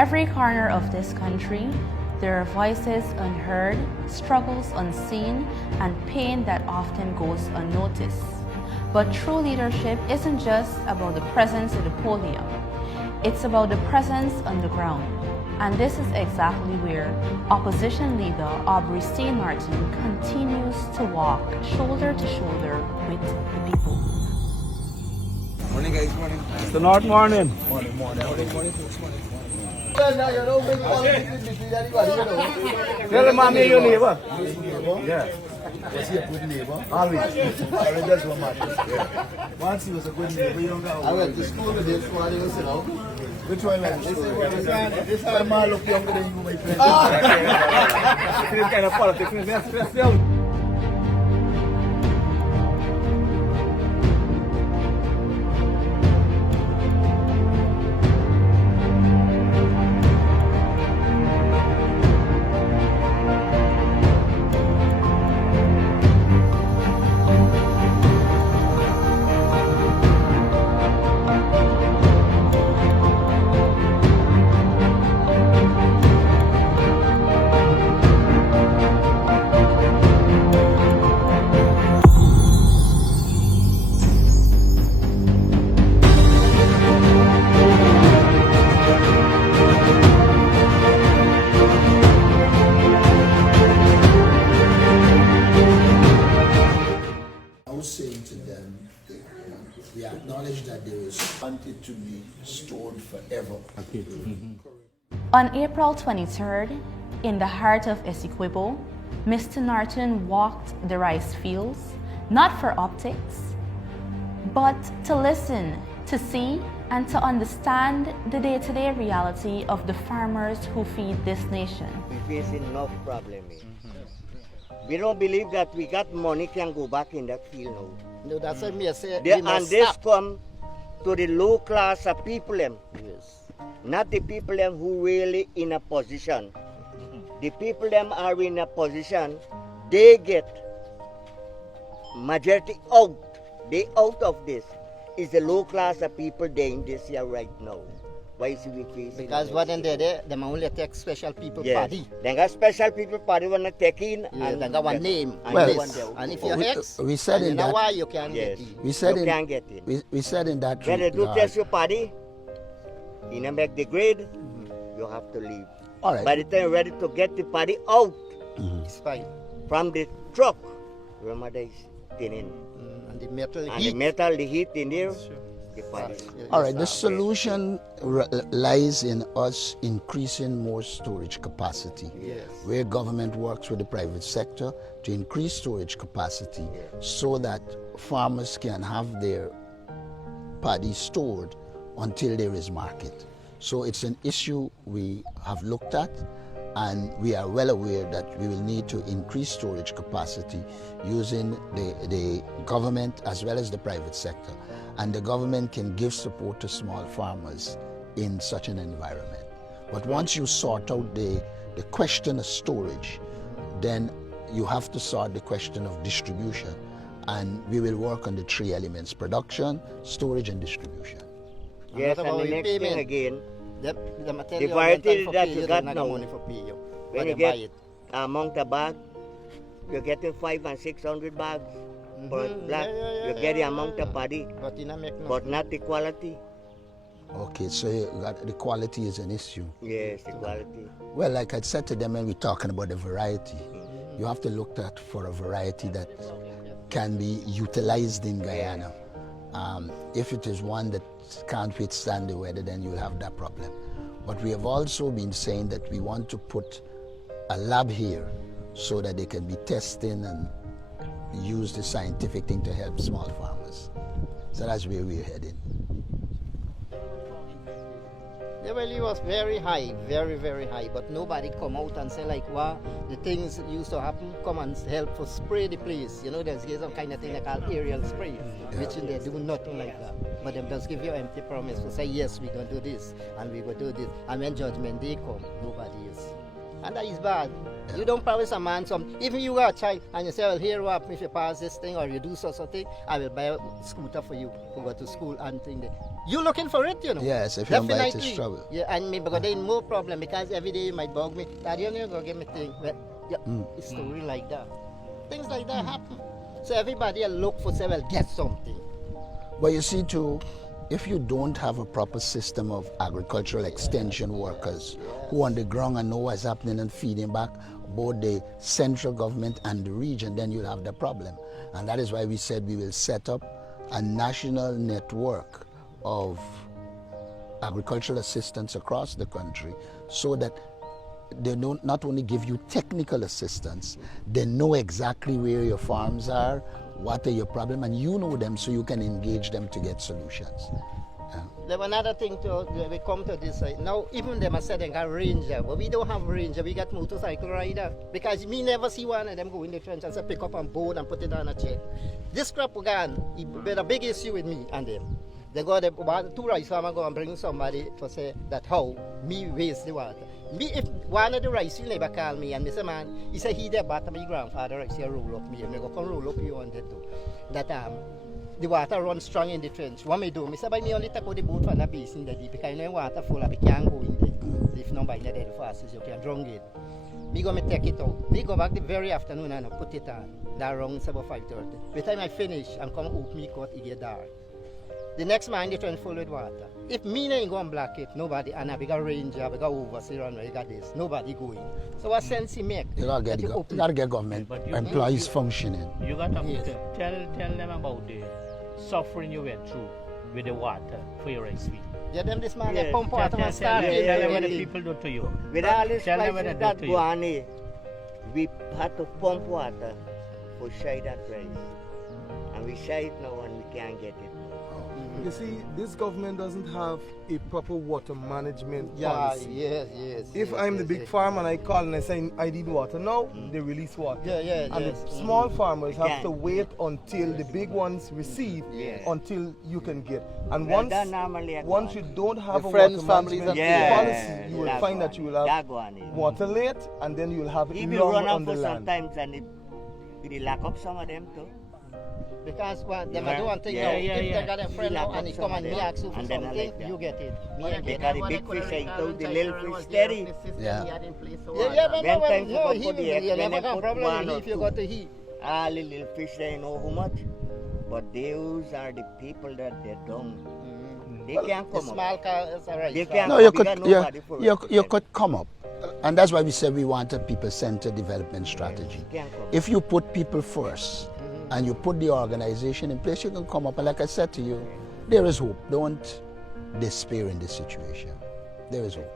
every corner of this country, there are voices unheard, struggles unseen, and pain that often goes unnoticed. But true leadership isn't just about the presence at the podium. It's about the presence on the ground. And this is exactly where opposition leader Aubrey C. Norton continues to walk shoulder to shoulder with the people. Morning guys, morning. Mr. Norton, morning. Morning, morning. Morning, folks, morning. Tell the mommy your neighbor. Yeah. Was he a good neighbor? Always. Alright, that's what matters. Once he was a good neighbor, younger. I went to school with him, so I didn't sit out. Which one went to school? This time I look younger than you, my friend. This kind of politics. Let's go. Saying to them, we acknowledge that there is wanted to be stored forever. On April 23rd, in the heart of Essequibo, Mr. Norton walked the rice fields, not for optics, but to listen, to see, and to understand the day-to-day reality of the farmers who feed this nation. We face enough problem. We don't believe that we got money can go back in that field now. No, that's what me say. And this come to the low class of people them. Yes. Not the people them who really in a position. The people them are in a position, they get majority out. They out of this. Is the low class of people there in this year right now. Why is we facing? Because what in there, they only take special people party. They got special people party wanna take in And they got one name. And Well, one there. And if you're ex, we said you in know that. why you can't Yes. get in. We said You in. can't get in. We said in that. When they do regard- test your party, you know make the grade, you have to leave. All right. By the time you're ready to get the party out It's fine. from the truck, remember there is thin in. And the metal And heat. the metal, the heat in there, the party. All right, the solution lies in us increasing more storage capacity, Yes. where government works with the private sector to increase storage capacity so that farmers can have their paddy stored until there is market. So it's an issue we have looked at, and we are well aware that we will need to increase storage capacity using the government as well as the private sector. And the government can give support to small farmers in such an environment. But once you sort out the question of storage, then you have to sort the question of distribution. And we will work on the three elements: production, storage, and distribution. Yes, Another and the about next payment. thing again, The material The variety rental for that pay you you, got they not now, money for pay you. when But you they buy get it. among the bag, you're getting 500 and 600 bags per black. You get the amount of party, But you not make no. but not the quality. Okay, so the quality is an issue. Yes, the quality. Well, like I said to them when we're talking about the variety, you have to look at for a variety that can be utilized in Guyana. If it is one that can't withstand the weather, then you'll have that problem. But we have also been saying that we want to put a lab here so that they can be testing and use the scientific thing to help small farmers. So that's where we're heading. The value was very high, very, very high, but nobody come out and say like, wow, the things that used to happen, come and help for spray the place. You know, there's some kind of thing they call aerial spray, which they do nothing like that. But they just give you empty promise to say, yes, we're going to do this, and we're going to do this. And when judgment day come, nobody is. And that is bad. You don't promise a man something. Even you got a child and you say, well, here what, if you pass this thing or you do something, I will buy a scooter for you to go to school and thing there. You looking for it, you know. Yes, if you don't buy it, it's trouble. Yeah, and maybe because there ain't more problem because every day you might bug me. Daddy, you're going to give me thing. Well, yeah, it's story like that. Things like that happen. So everybody will look for, say, well, get something. But you see too, if you don't have a proper system of agricultural extension workers who on the ground and know what's happening and feeding back both the central government and the region, then you'll have the problem. And that is why we said we will set up a national network of agricultural assistance across the country so that they don't not only give you technical assistance, they know exactly where your farms are, what are your problems, and you know them so you can engage them to get solutions. There's another thing too, we come to this side. Now, even them are saying they got ranger, but we don't have ranger, we got motorcycle rider. Because me never see one of them go in the trench and say pick up a board and put it on a chair. This crap again, it been a big issue with me and them. They go the two rice farmers go and bring somebody to say that how me waste the water. Me if one of the rice you never call me and me say man, he say he there but my grandfather I say roll up me and me go come roll up you on that too. That the water runs strong in the trench. What me do? Me say by me only take out the boat from the basin the deep because the water full of it can't go in there. If not by the dead fast you can drown it. Me go me take it out. Me go back the very afternoon and put it on. That around 5:30. By the time I finish and come out me cut it get dark. The next man the trench full with water. If me ain't go and block it, nobody and I big a ranger, big a overseer and I got this. Nobody going. So what sense he make? You gotta get government employees functioning. You gotta tell them about the suffering you went through with the water for your rice field. Yeah, them this man they pump water and start Tell them what the people do to you. With all this Tell them what crisis they that do to go you. on here, we had to pump water for shade that rice. And we shade now and we can't get it. You see, this government doesn't have a proper water management Yeah, policy. yes. If I'm the big farm and I call and I say I need water now, they release water. Yeah, And yes. the small farmers have Yeah. to wait until the big ones receive Yeah. until you can get. And Well, once that normally once you don't have The a friends, water families, management and policy, you will that find that one. you will That have one is. water late and then you will have He it will long run on up the for land. sometimes and it lock up some of them too. Because what them Yeah. I do one thing Yeah, now. yeah, If yeah. they got a friend Lock now up and he some come of and me them, ask you for and then I something, like that. you get it. Because the big fish ain't out, the little fish steady. Yeah. Yeah, but When no, times you no, go he put the you egg, when never they got put problem one with or if you two. got to heat. All the little fish they know how much. But those are the people that they're dumb. They can't The come small up. car is alright. They can't No, come you up. could, got nobody for you represent. could come up. And that's why we said we want a people-centered development strategy. They can't come up. If you put people first and you put the organization in place, you can come up. And like I said to you, there is hope. Don't despair in this situation. There is hope.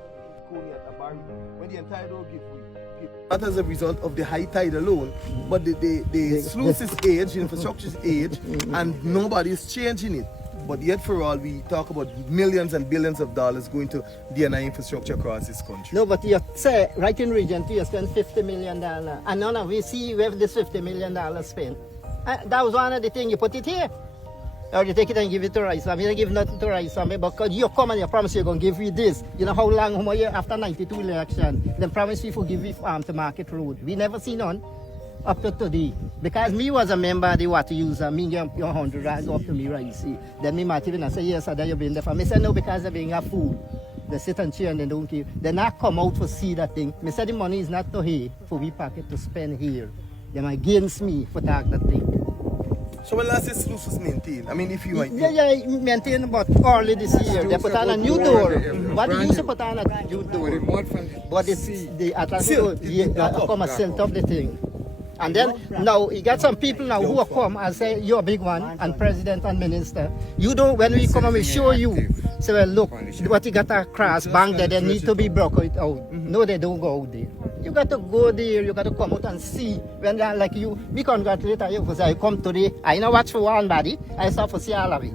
When the entire road give way. Not as a result of the high tide alone, but the sluice is age, infrastructure is age, and nobody is changing it. But yet for all, we talk about millions and billions of dollars going to DNI infrastructure across this country. No, but you say right in region too, you spend $50 million, and none of we see where this $50 million spent. That was one of the things you put it here. Or you take it and give it to Rice. I mean, I give nothing to Rice. I mean, because you come and you promise you're going to give me this. You know how long, how much year after 92 election, then promise we forgive we farm to market road. We never see none up to today. Because me was a member of the water user, me give your 100 rand go up to me, Rice. Then me might even say, yes, sir, then you've been there for me. Say, no, because they're being a fool. They sit and cheer and they don't care. They not come out to see that thing. Me say the money is not to here for we pocket to spend here. Them against me for that thing. So when last this sluice was maintained, I mean, if you might Yeah, maintain about early this year. They put on a new door. What they used to put on a new door. But it's the Atlantic come and set up the thing. And then now you got some people now who will come and say you're a big one and president and minister. You don't when we come and we show you. Say well look what you got a cross bank there, they need to be broke out. No, they don't go out there. You got to go there, you got to come out and see when they're like you. We congratulate you because I come today. I know watch for one body, I start for see all of it.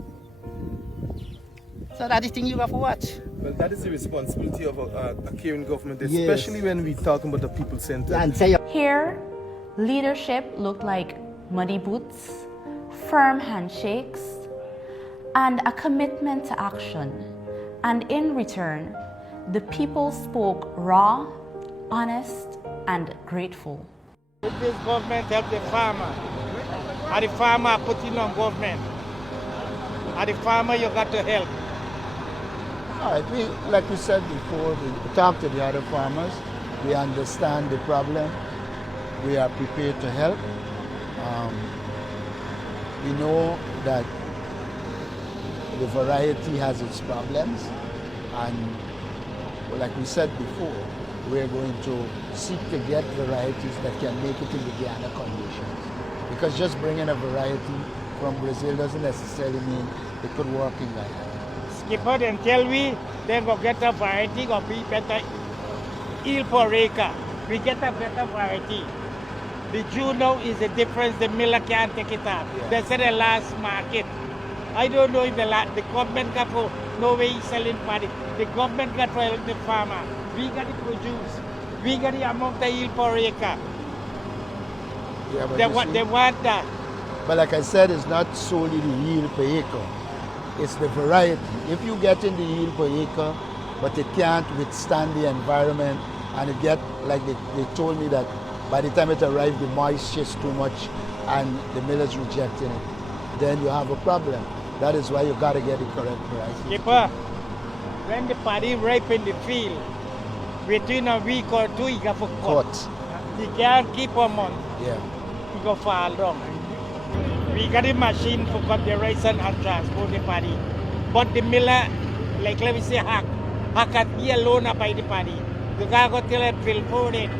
So that's the thing you have to watch. Well, that is the responsibility of a caring government, especially when we talk about the people center. And say Here, leadership looked like muddy boots, firm handshakes, and a commitment to action. And in return, the people spoke raw, honest, and grateful. If this government help the farmer, and the farmer putting on government, and the farmer you got to help. All right, like we said before, we talked to the other farmers. We understand the problem. We are prepared to help. We know that the variety has its problems, and like we said before, we're going to seek to get varieties that can make it in the Guyana conditions. Because just bringing a variety from Brazil doesn't necessarily mean it could work in Guyana. Skipper then tell we then go get a variety or be better yield per acre. We get a better variety. The Juno is the difference, the miller can't take it up. Yeah. That's the last market. I don't know if the government got for no way selling paddy. The government got for help the farmer. We got to produce. We got the amount of yield per acre. Yeah, but They want that. But like I said, it's not solely the yield per acre. It's the variety. If you get in the yield per acre, but it can't withstand the environment, and it get, like they told me that by the time it arrives, the moisture is too much and the miller's rejecting it, then you have a problem. That is why you got to get the correct variety. Skipper, when the paddy ripe in the field, within a week or two, you got to cut. You can't keep a month. Yeah. You go far long. We got a machine to cut the rice and transport the paddy. But the miller, like let me say, hack at be alone by the paddy. You got to go till it fill for it.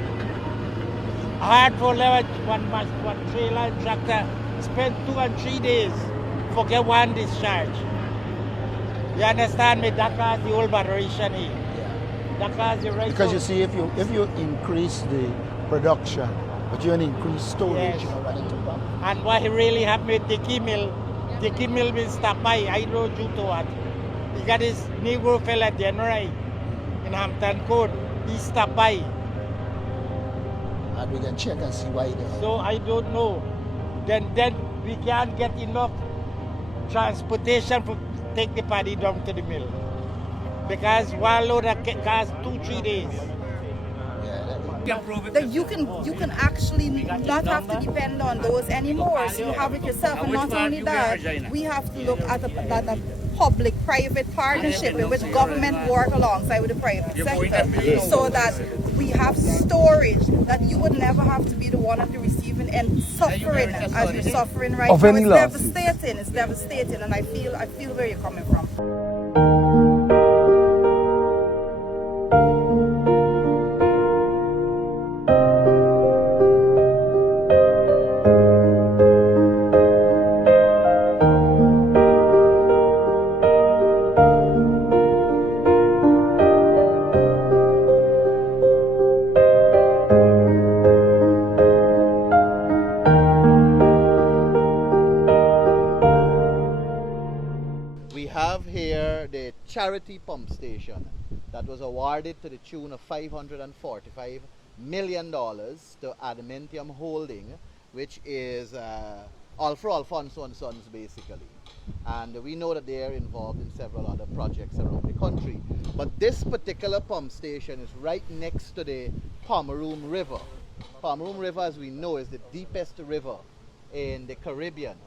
Hard for one trailer tractor, spend 2 and 3 days for get one discharge. You understand me? That was the old moderation here. That was the right. Because you see, if you increase the production, but you increase storage, Yes. you know, run into problem. And what really happened with Dicky Mill will stop by. I know due to what. He got his Negro fella at the NRI in Hampton Court. He stopped by. And we can check and see why they So I don't know. Then we can't get enough transportation to take the paddy down to the mill. Because one load costs 2-3 days. That you can actually not have to depend on those anymore. So you have it yourself. And not only that, we have to look at a public-private partnership in which government work alongside with the private sector, so that we have storage that you would never have to be the one at the receiving end suffering as you're suffering right now. It's devastating. It's devastating, and I feel where you're coming from. Charity pump station that was awarded to the tune of $545 million to Adamantium Holding, which is all for Alfonso and Sons basically. And we know that they are involved in several other projects around the country. But this particular pump station is right next to the Pomeroon River. Pomeroon River, as we know, is the deepest river in the Caribbean.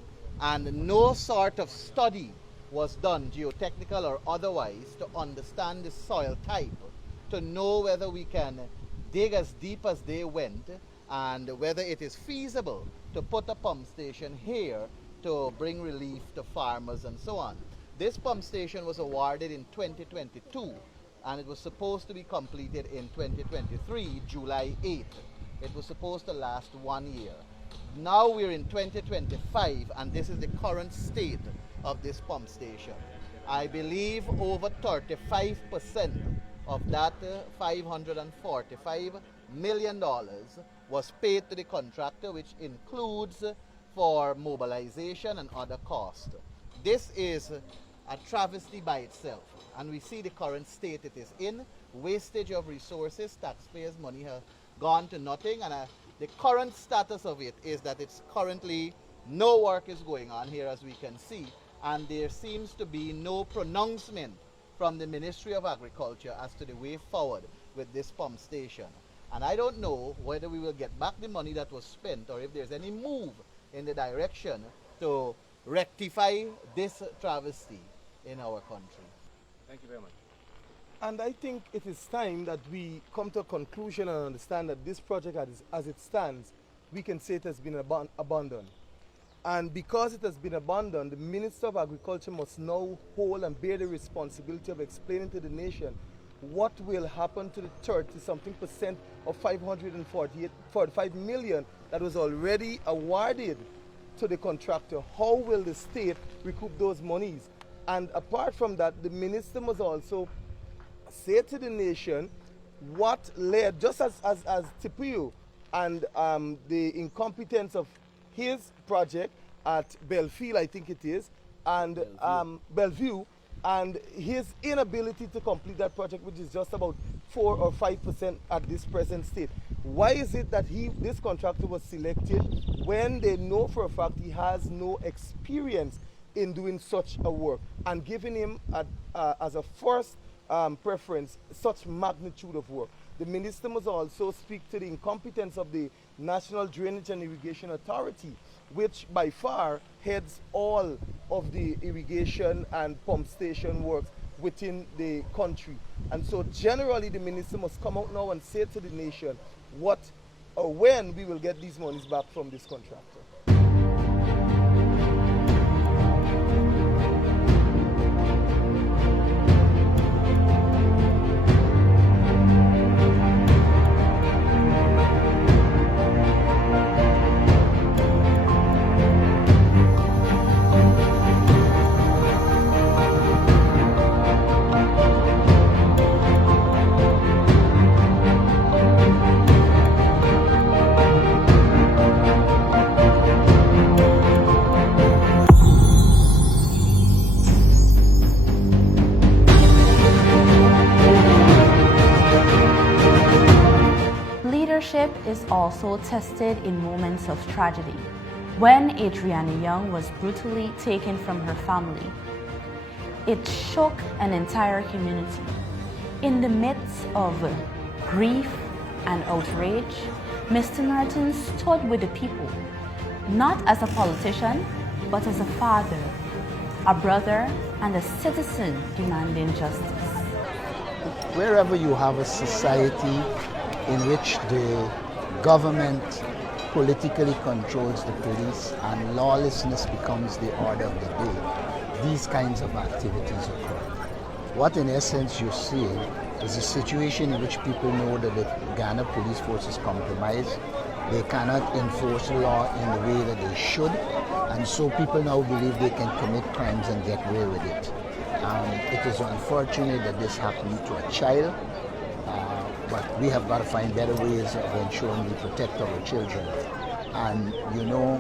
And no sort of study was done, geotechnical or otherwise, to understand the soil type, to know whether we can dig as deep as they went and whether it is feasible to put a pump station here to bring relief to farmers and so on. This pump station was awarded in 2022 and it was supposed to be completed in 2023, July 8th. It was supposed to last 1 year. Now we're in 2025 and this is the current state of this pump station. I believe over 35% of that $545 million was paid to the contractor, which includes for mobilization and other costs. This is a travesty by itself, and we see the current state it is in. Wastage of resources, taxpayers' money have gone to nothing, and the current status of it is that it's currently no work is going on here, as we can see, and there seems to be no pronouncement from the Ministry of Agriculture as to the way forward with this pump station. And I don't know whether we will get back the money that was spent or if there's any move in the direction to rectify this travesty in our country. Thank you very much. And I think it is time that we come to a conclusion and understand that this project as it stands, we can say it has been abandoned. And because it has been abandoned, the Minister of Agriculture must now hold and bear the responsibility of explaining to the nation what will happen to the 30-something% of 545 million that was already awarded to the contractor. How will the state recoup those monies? And apart from that, the minister must also say to the nation what led, just as Tipio and the incompetence of his project at Belfield, I think it is, and Bellevue, and his inability to complete that project, which is just about 4 or 5% at this present state. Why is it that this contractor was selected when they know for a fact he has no experience in doing such a work, and giving him as a first preference such magnitude of work? The minister must also speak to the incompetence of the National Drainage and Irrigation Authority, which by far heads all of the irrigation and pump station works within the country. And so generally the minister must come out now and say to the nation what or when we will get these monies back from this contractor. Leadership is also tested in moments of tragedy. When Adriana Young was brutally taken from her family, it shook an entire community. In the midst of grief and outrage, Mr. Norton stood with the people, not as a politician, but as a father, a brother, and a citizen demanding justice. Wherever you have a society in which the government politically controls the police and lawlessness becomes the order of the day, these kinds of activities occur. What in essence you're seeing is a situation in which people know that the Guyana police force is compromised. They cannot enforce the law in the way that they should, and so people now believe they can commit crimes and get away with it. It is unfortunate that this happened to a child, but we have got to find better ways of ensuring we protect our children. And you know,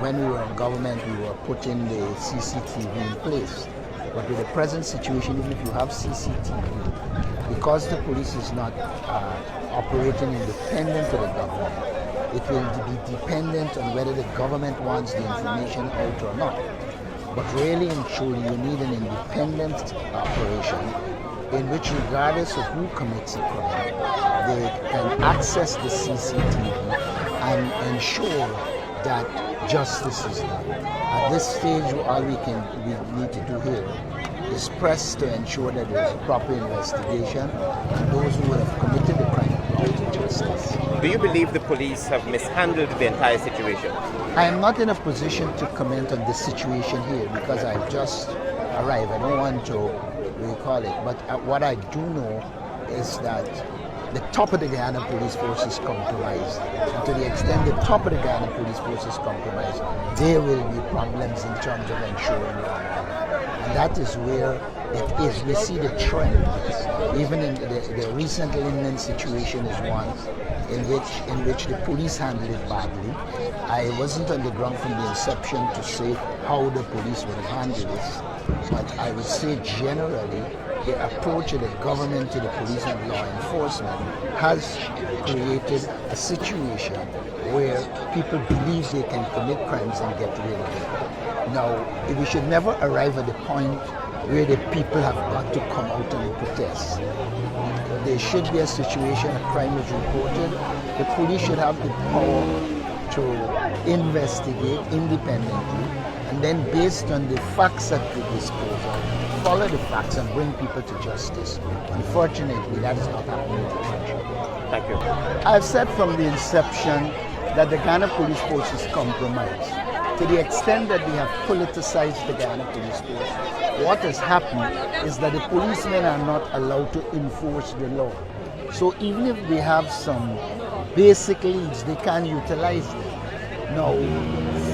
when we were in government, we were putting the CCTV in place. But with the present situation, even if you have CCTV, because the police is not operating independent of the government, it will be dependent on whether the government wants the information out or not. But really and truly, you need an independent operation in which, regardless of who commits a crime, they can access the CCTV and ensure that justice is done. At this stage, all we need to do here is press to ensure that there is a proper investigation and those who have committed the crime are brought to justice. Do you believe the police have mishandled the entire situation? I am not in a position to comment on this situation here because I've just arrived. I don't want to recall it, but what I do know is that the top of the Guyana police force is compromised. And to the extent the top of the Guyana police force is compromised, there will be problems in terms of ensuring law and order. And that is where it is. We see the trend. Even in the recent Linden situation is one in which the police handled it badly. I wasn't on the ground from the inception to say how the police would have handled this, but I would say generally the approach of the government to the police and law enforcement has created a situation where people believe they can commit crimes and get away with it. Now, we should never arrive at the point where the people have got to come out and protest. There should be a situation, a crime is reported, the police should have the power to investigate independently, and then based on the facts that they dispose of, follow the facts and bring people to justice. Unfortunately, that is not happening in the country. Thank you. I've said from the inception that the Guyana Police Force is compromised. To the extent that they have politicized the Guyana Police Force, what has happened is that the policemen are not allowed to enforce the law. So even if they have some basic leads, they can't utilize them. Now,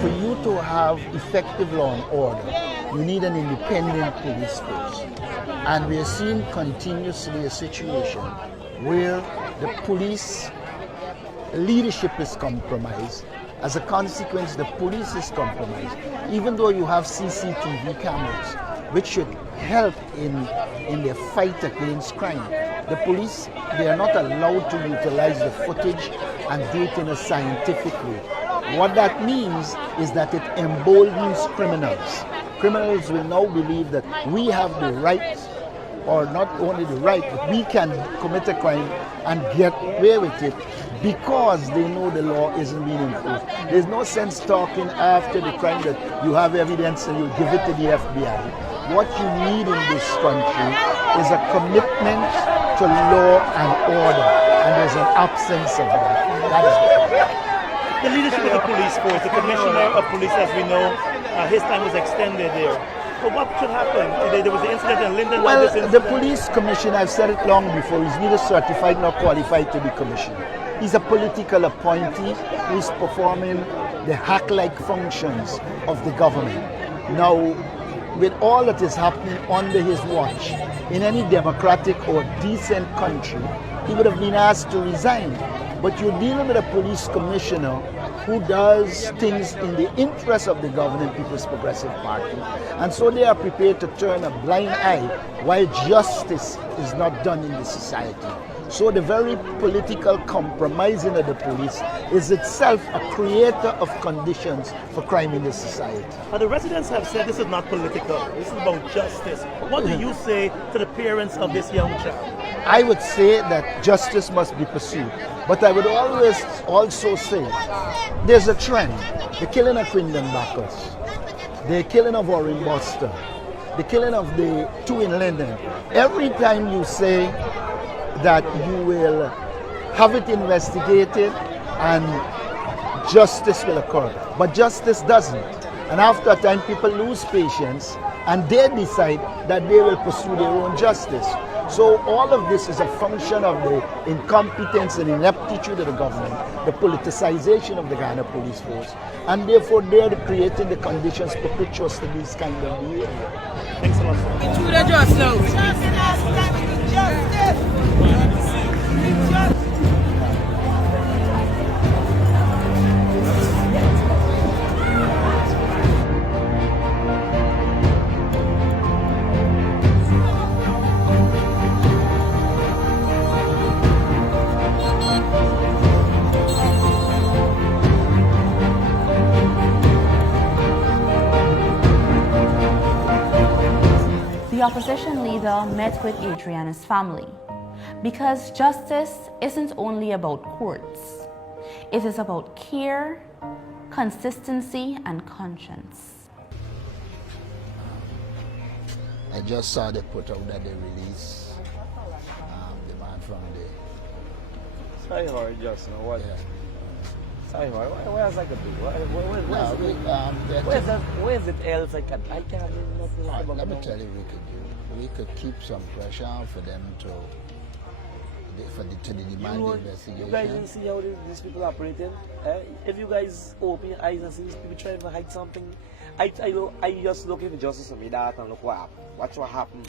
for you to have effective law and order, you need an independent police force. And we are seeing continuously a situation where the police leadership is compromised. As a consequence, the police is compromised. Even though you have CCTV cameras, which should help in their fight against crime, the police, they are not allowed to utilize the footage and do it in a scientific way. What that means is that it emboldens criminals. Criminals will now believe that we have the right, or not only the right, but we can commit a crime and get away with it because they know the law isn't being enforced. There's no sense talking after the crime that you have evidence and you give it to the FBI. What you need in this country is a commitment to law and order, and there's an absence of that. That is the leadership of the police force, the commissioner of police, as we know, his time was extended there. But what should happen? There was an incident in Linden. Well, the police commissioner, I've said it long before, he's neither certified nor qualified to be commissioner. He's a political appointee who's performing the hack-like functions of the government. Now, with all that is happening under his watch, in any democratic or decent country, he would have been asked to resign. But you're dealing with a police commissioner who does things in the interest of the governing People's Progressive Party. And so they are prepared to turn a blind eye while justice is not done in the society. So the very political compromising of the police is itself a creator of conditions for crime in the society. The residents have said this is not political, this is about justice. What do you say to the parents of this young child? I would say that justice must be pursued. But I would always also say there's a trend. The killing of Quindon Bacchus, the killing of Warren Buster, the killing of the two in Linden. Every time you say that you will have it investigated and justice will occur. But justice doesn't. And after a time, people lose patience and they decide that they will pursue their own justice. So all of this is a function of the incompetence and ineptitude of the government, the politicization of the Guyana Police Force, and therefore they're creating the conditions propitious to this kind of behavior. Thanks a lot. The opposition leader met with Adriana's family because justice isn't only about courts. It is about care, consistency, and conscience. I just saw they put out that they release the man from the... Sorry, hard, just know what? Yeah. Sorry, hard. Where's like a big? Where's it else? I can't do nothing. Right, let me tell you, we could keep some pressure on for them to demand the investigation. You guys didn't see how these people operating. If you guys open your eyes and see these people trying to hide something, I just looking for justice on my daughter and look what happened. Watch what happened.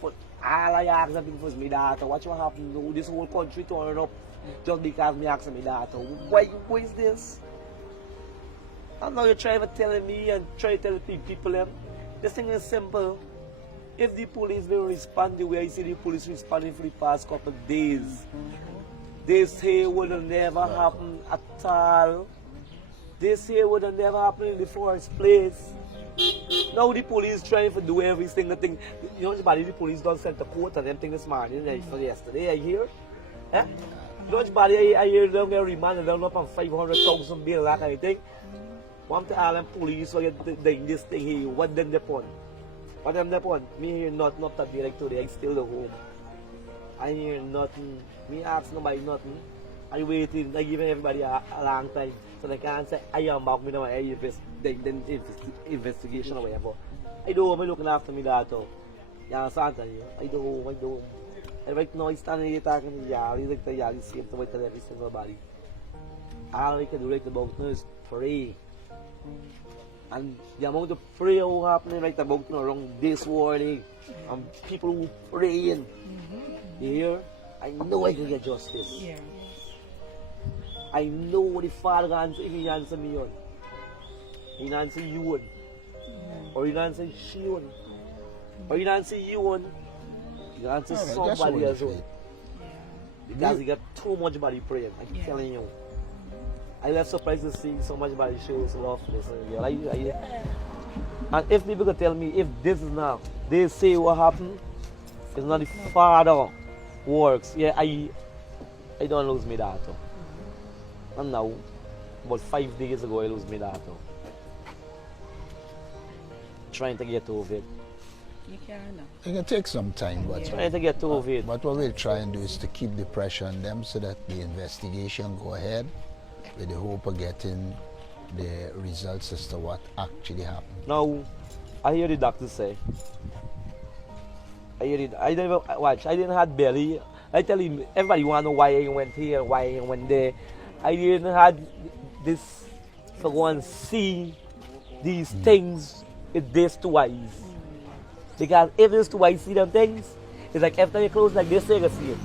For all I ask them for is my daughter. Watch what happened. No, this whole country turned up just because me asked my daughter. Why is this? And now you're trying to tell me and try to tell the people them. This thing is simple. If the police will respond the way I see the police responding for the past couple of days, they say it would never happen at all. They say it would never happen in the first place. Now the police trying to do every single thing. You know, the police don't send the court and them thing this morning, for yesterday, I hear. Eh? You know, I hear them get remanded, they're not on 500,000 bill, that kind of thing. One to all them police, so doing this thing here, what them upon? What them upon? Me hear nothing up that day like today, I still the home. I hear nothing. Me ask nobody nothing. I waiting, I giving everybody a long time. So they can't say, I am back, me know, investigation or whatever. I do, I'm looking after me that too. You understand? I do. And right now, he's standing here talking to y'all, he's like the y'all, he's scared to wait till every single body. All we can do right about now is pray. And the amount of prayer who happening right about now around this morning, and people who praying, you hear? I know I can get justice. Yeah. I know what the Father answer, if he answer me on. He answer you on. Or he answer she on. Or he answer you on. He answer somebody as well. Because he got too much body praying, I'm telling you. I left surprised to see so much body shows love for this. And if people could tell me if this is now, they say what happened, it's not the Father works. Yeah, I don't lose my daughter. And now, about 5 days ago, I lose my daughter. Trying to get over it. You can. It can take some time, but trying to get over it. But what we'll try and do is to keep the pressure on them so that the investigation go ahead with the hope of getting the results as to what actually happened. Now, I hear the doctor say, I didn't have belly. I tell him, everybody want to know why I went here, why I went there. I didn't have this for go and see these things with this two eyes. Because if this two eyes see them things, it's like after you close like this, I can see it.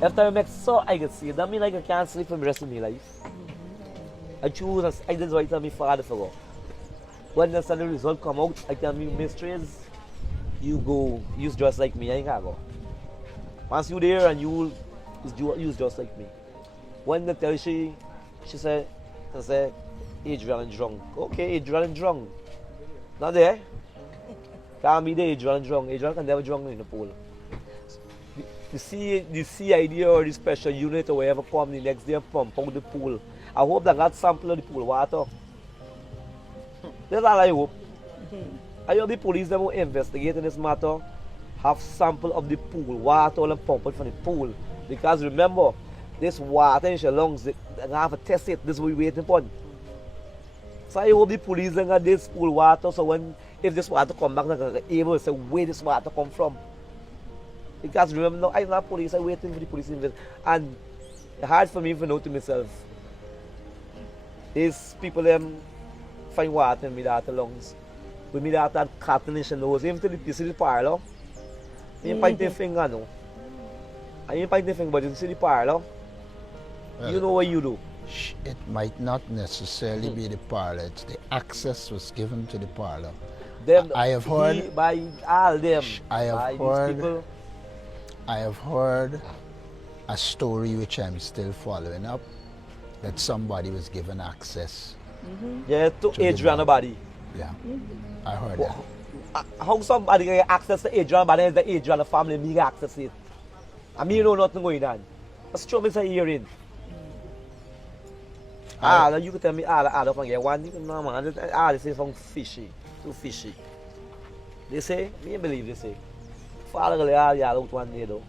After I make so, I can see it. That means I can't sleep for the rest of my life. I choose, I just wait till my father for go. When the result come out, I tell me, mistress, you go, use just like me, I ain't gonna go. Once you there and you use just like me. When they tell she said, Adrian drunk. Okay, Adrian drunk. Not there. Can't be there, Adrian drunk. Adrian can never drunk in the pool. The CID or the special unit or whatever come the next day and pump out the pool. I hope that got sample of the pool water. That's all I hope. I hope the police that will investigate in this matter have sample of the pool water and pump it from the pool. Because remember, this water in your lungs, they have to test it. This is what we're waiting for. So I hope the police got this pool water, so if this water come back, they're able to say where this water come from. Because remember, now I'm not police, I'm waiting for the police to invest. And it's hard for me to know to myself. These people find water in my daughter's lungs. With my daughter cotton in her nose, even to the parlor. I ain't pointing the finger, no. I ain't pointing the finger, but you see the parlor. You know what you do. It might not necessarily be the parlor, it's the access was given to the parlor. I have heard by all them. I have heard a story which I'm still following up, that somebody was given access. Yeah, to Adrian's body. Yeah, I heard that. How somebody get access to Adrian's body and the Adrian family me get access to it? I mean, you know nothing going on. That's true, Mr. Hearing. You can tell me up and get one. No, man. This is from fishy. Too fishy. They say, me believe they say. Father, y'all out one day though.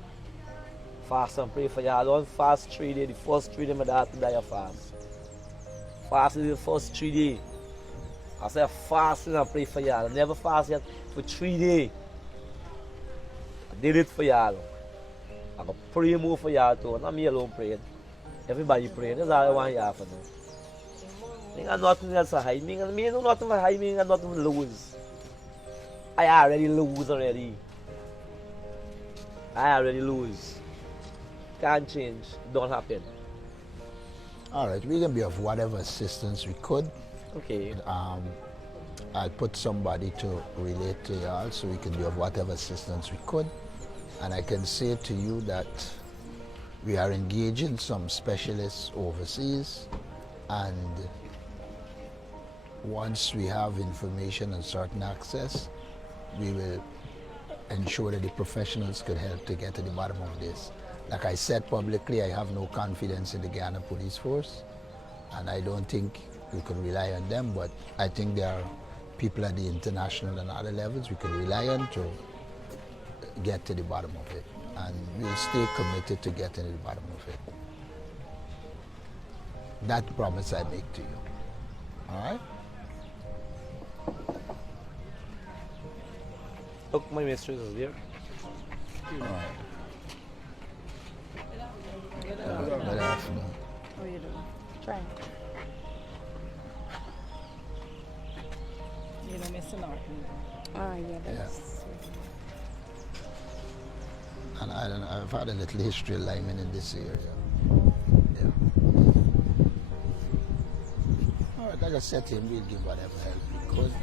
Fast and pray for y'all. Don't fast 3 days. The first 3 days my daughter die fast. Fast is the first 3 days. I say fasting and pray for y'all. I never fast yet for 3 days. I did it for y'all. I go pray more for y'all too. Not me alone praying. Everybody praying. That's all I want y'all for now. I got nothing else to hide. Me know nothing to hide. Me got nothing to lose. I already lose already. I already lose. Can't change. Don't happen. All right, we're gonna be of whatever assistance we could. Okay. I'll put somebody to relate to y'all so we can be of whatever assistance we could. And I can say to you that we are engaging some specialists overseas, and once we have information and certain access, we will ensure that the professionals could help to get to the bottom of this. Like I said publicly, I have no confidence in the Guyana police force, and I don't think we could rely on them, but I think there are people at the international and other levels we could rely on to get to the bottom of it, and we'll stay committed to getting to the bottom of it. That promise I make to you. All right? Look, my mistress is there. All right. Good afternoon. How are you doing? Trying. You know, Mr. Norton. Oh, yeah, that's... And I don't know, I've had a little history of linemen in this area. Yeah. All right, like I said to him, we'll give whatever help we could.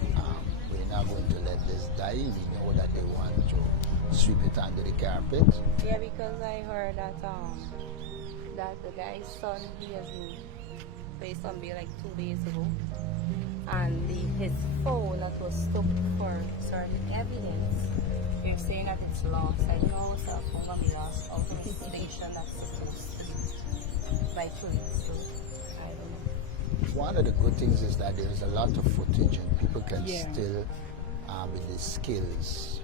We're not going to let this die. We know that they want to sweep it under the carpet. Yeah, because I heard that that the guy's son, he has been placed on bail like 2 days ago, and his phone that was stopped for certain evidence, they're saying that it's lost. I don't know what's phone gonna be lost out of the station that's supposed to be by police, so I don't know. One of the good things is that there is a lot of footage and people can still, with the skills,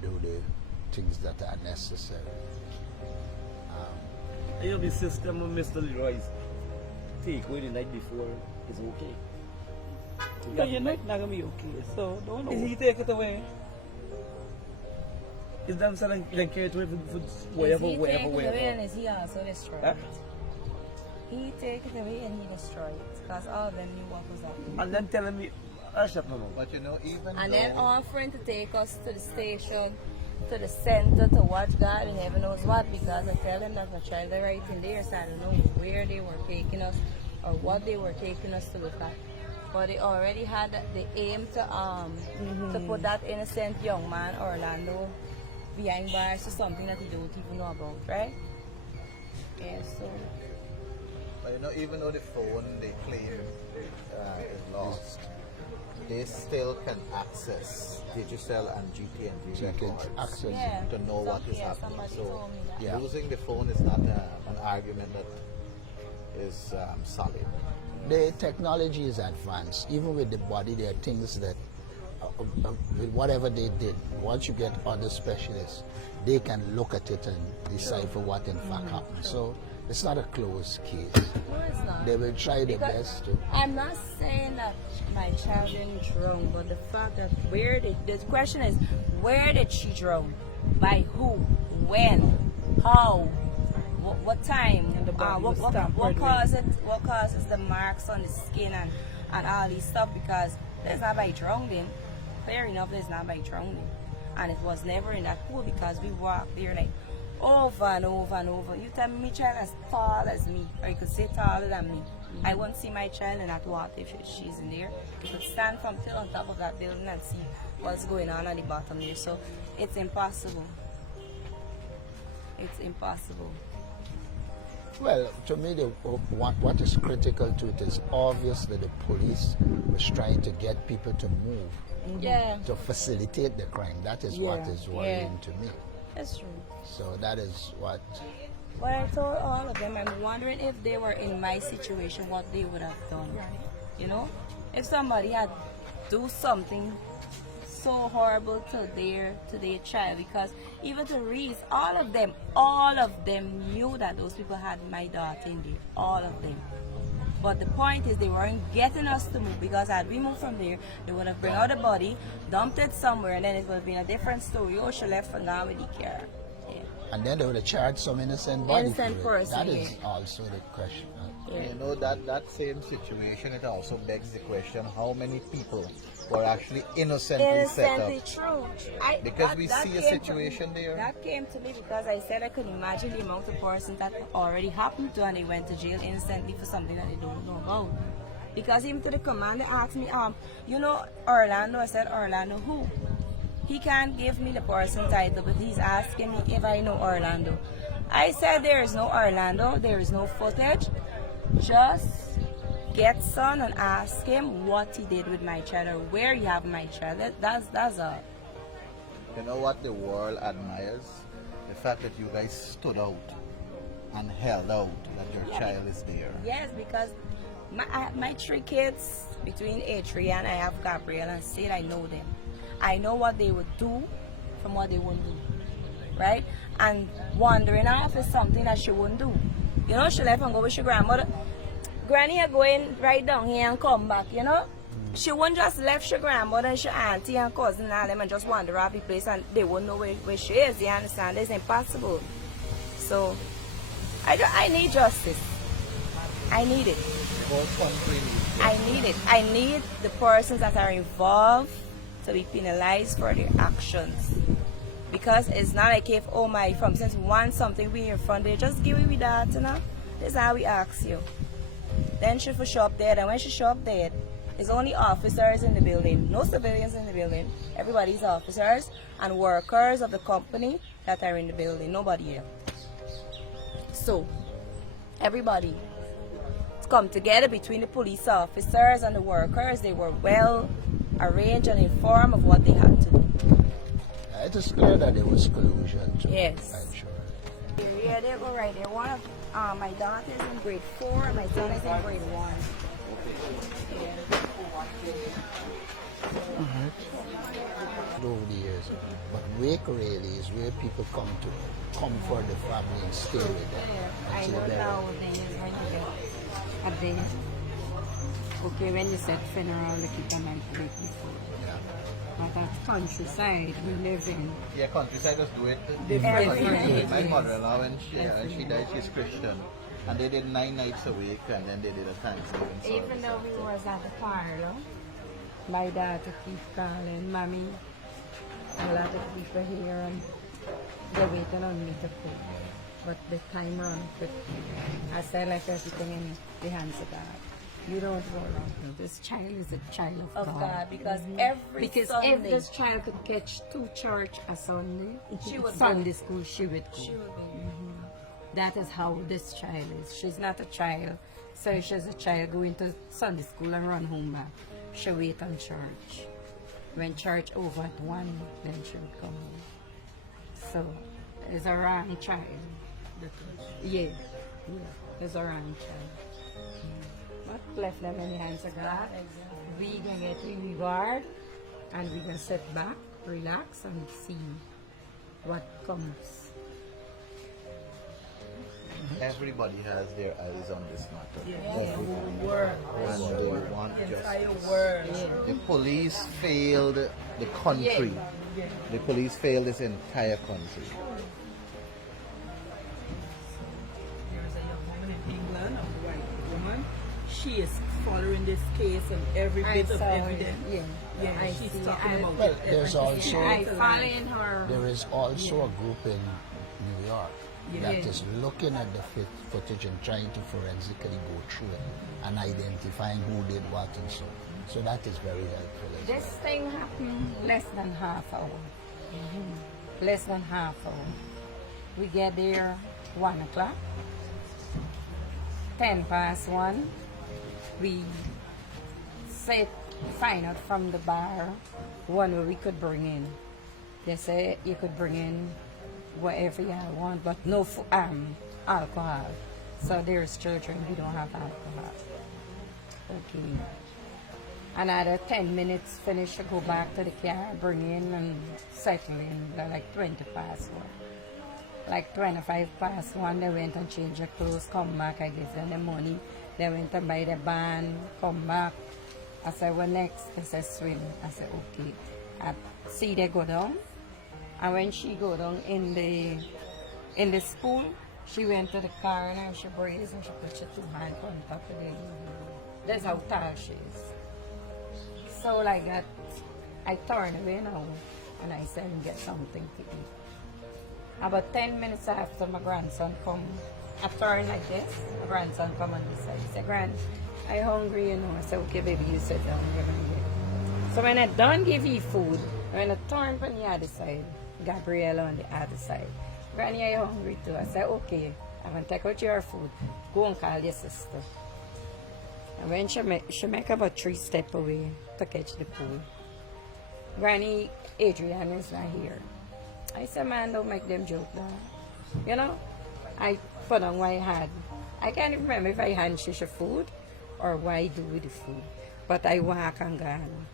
do the things that are necessary. You'll be system of Mr. Leroy's take away the night before is okay. But your night not gonna be okay, so don't know. Is he take it away? Is them selling like carry it away for wherever, And is he also destroyed? Huh? He take it away and he destroy it, because all of them knew what was happening. And then telling me, but you know, even and then offering to take us to the station, to the center, to watch God and heaven knows what, because I tell them that my child are right in there, so I don't know where they were taking us or what they were taking us to look at. But they already had the aim to put that innocent young man, Orlando, behind bars for something that he don't even know about, right? Yeah, so. But you know, even though the phone they claim is lost, they still can access digital and GTNV records to know what is happening. So losing the phone is not an argument that is solid. The technology is advanced. Even with the body, there are things that, with whatever they did, once you get other specialists, they can look at it and decipher what in fact happened. So it's not a closed case. No, it's not. They will try their best to. I'm not saying that my child didn't drown, but the fact that the question is, where did she drown? By who? When? How? What time? What causes the marks on the skin and all these stuff? Because it's not by drowning. Fair enough, it's not by drowning. And it was never in that pool because we walked there like over and over and over. You tell me my child as tall as me, or you could say taller than me. I won't see my child in that water if she's in there. You could stand from till on top of that building and see what's going on at the bottom there. So it's impossible. It's impossible. Well, to me, what is critical to it is obvious that the police was trying to get people to move, to facilitate the crime. That is what is worrying to me. That's true. So that is what. But I told all of them, I'm wondering if they were in my situation, what they would have done. You know, if somebody had do something so horrible to their child, because even to Reese, all of them knew that those people had my daughter in there, all of them. But the point is they weren't getting us to move, because had we moved from there, they would have bring out the body, dumped it somewhere, and then it would have been a different story. Oh, she left and gone with the car. Yeah. And then they would have charged some innocent body. Innocent person. That is also the question. You know, that same situation, it also begs the question, how many people were actually innocently set up? True. Because we see a situation there. That came to me because I said I could imagine the amount of persons that already happened to and they went to jail instantly for something that they don't know about. Because even to the commander asked me, you know Orlando? I said, Orlando who? He can't give me the person title, but he's asking me if I know Orlando. I said there is no Orlando, there is no footage, just get son and ask him what he did with my child or where you have my child. That's all. You know what the world admires? The fact that you guys stood out and held out that your child is there. Yes, because my 3 kids between A3 and I have Gabrielle and Sid, I know them. I know what they would do from what they wouldn't do, right? And wandering off is something that she wouldn't do. You know, she left and go with your grandmother. Granny are going right down here and come back, you know? She wouldn't just left your grandmother and your auntie and cousin and all them and just wander off the place and they wouldn't know where she is, you understand? It's impossible. So, I need justice. I need it. I need it. I need the persons that are involved to be penalized for their actions. Because it's not like if, oh my, from since one something we in front, they just give me that, you know? That's how we ask you. Then she for show up dead, and when she show up dead, it's only officers in the building, no civilians in the building. Everybody's officers and workers of the company that are in the building, nobody else. So, everybody come together between the police officers and the workers. They were well arranged and informed of what they had to do. It is clear that there was collusion too. Yes. I'm sure. Yeah, they go right there. One of my daughter is in grade 4 and my son is in grade 1. Over the years, but wake really is where people come to comfort the family and stay with them. I know nowadays when you get a day, okay, when you said funeral, you keep a night break before. But at countryside we live in. Yeah, countryside just do it different. My mother-in-law, when she died, she's Christian. And they did 9 nights a week, and then they did a Thanksgiving service. Even though we was at the parlor, my daughter keep calling, Mommy, a lot of people here and they're waiting on me to cook. But the time ran quickly. I said like everything in the hands of God. You don't go wrong. This child is a child of God. Because because Sunday, if this child could catch 2 church a Sunday, she would Sunday go. school, she would go. She would go. That is how this child is. She's not a child. So she's a child going to Sunday school and run home back. She wait on church. When church over at 1, then she would come home. So it's a wrong child. Yeah. It's a wrong child. But left them in the hands of God. We gonna get a reward and we gonna sit back, relax and see what comes. Everybody has their eyes on this matter. Yeah. Everybody. And they want The justice. entire world. The police failed the country. Yeah. The police failed this entire country. There's a young woman in England, a white woman. She is following this case and every bit of evidence. I she's see. talking about Well, it. there's also I follow in her. there is also a group in New York that Yeah. is looking at the footage and trying to forensically go through it and identifying who did what and so on. So that is very helpful as This well. thing happened less than half hour. Less than half hour. We get there 1 o'clock. 1:10. We find out from the bar one where we could bring in. They say you could bring in whatever you want, but no alcohol. So there's children, we don't have alcohol. Okay. Another 10 minutes, finish, go back to the car, bring in and settle in. They're like 1. Like 1, they went and changed their clothes, come back, I give them the money. They went and buy the band, come back. I said, what next? They said, swim. I said, okay. I see they go down. And when she go down in the school, she went to the car and she breathes and she put her 2 hands on top of the That's how tall she is. So like that, I turned away now and I said, get something to eat. About 10 minutes after my grandson come, I turn like this, my grandson come on this side. He said, Grand, I hungry, you know. I said, okay baby, you sit down, you're gonna get. So when I done give you food, when I turn from the other side, Gabrielle on the other side. Granny, are you hungry too? I said, okay, I'm gonna take out your food. Go and call your sister. And when she make about 3 steps away to catch the pool. Granny Adrian is not here. I said, man, don't make them joke now. You know, I put on what I had. I can't even remember if I had shisha food or what I do with the food. But I walk and gone.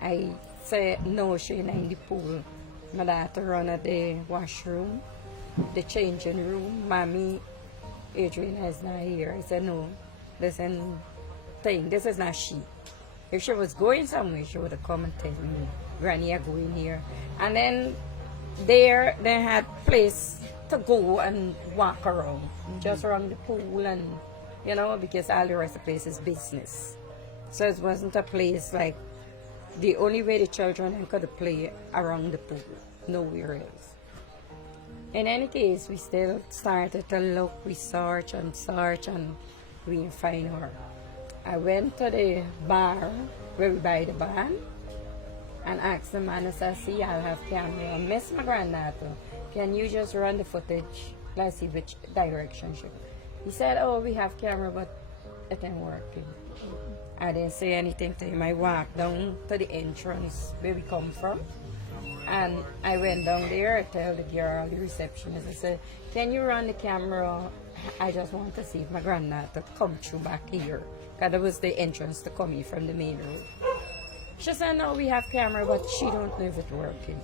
I said, no, she in the pool. My daughter run at the washroom, the changing room. Mommy, Adrian is not here. I said, no, listen, this is not she. If she was going somewhere, she would have come and tell me, Granny, I'm going here. And then there, they had place to go and walk around, just around the pool and, you know, because all the rest of the place is business. So it wasn't a place like, the only way the children could play around the pool, nowhere else. In any case, we still started to look, we search and we didn't find her. I went to the bar where we buy the band and asked the man, I said, see, I'll have camera. Miss my granddaughter, can you just run the footage? Let's see which direction she goes. He said, oh, we have camera, but it ain't working. I didn't say anything to him. I walked down to the entrance where we come from. And I went down there, I tell the girl, the receptionist, I said, can you run the camera? I just want to see if my granddaughter come through back here. Because that was the entrance to come in from the main road. She said, no, we have camera, but she don't know if it's working.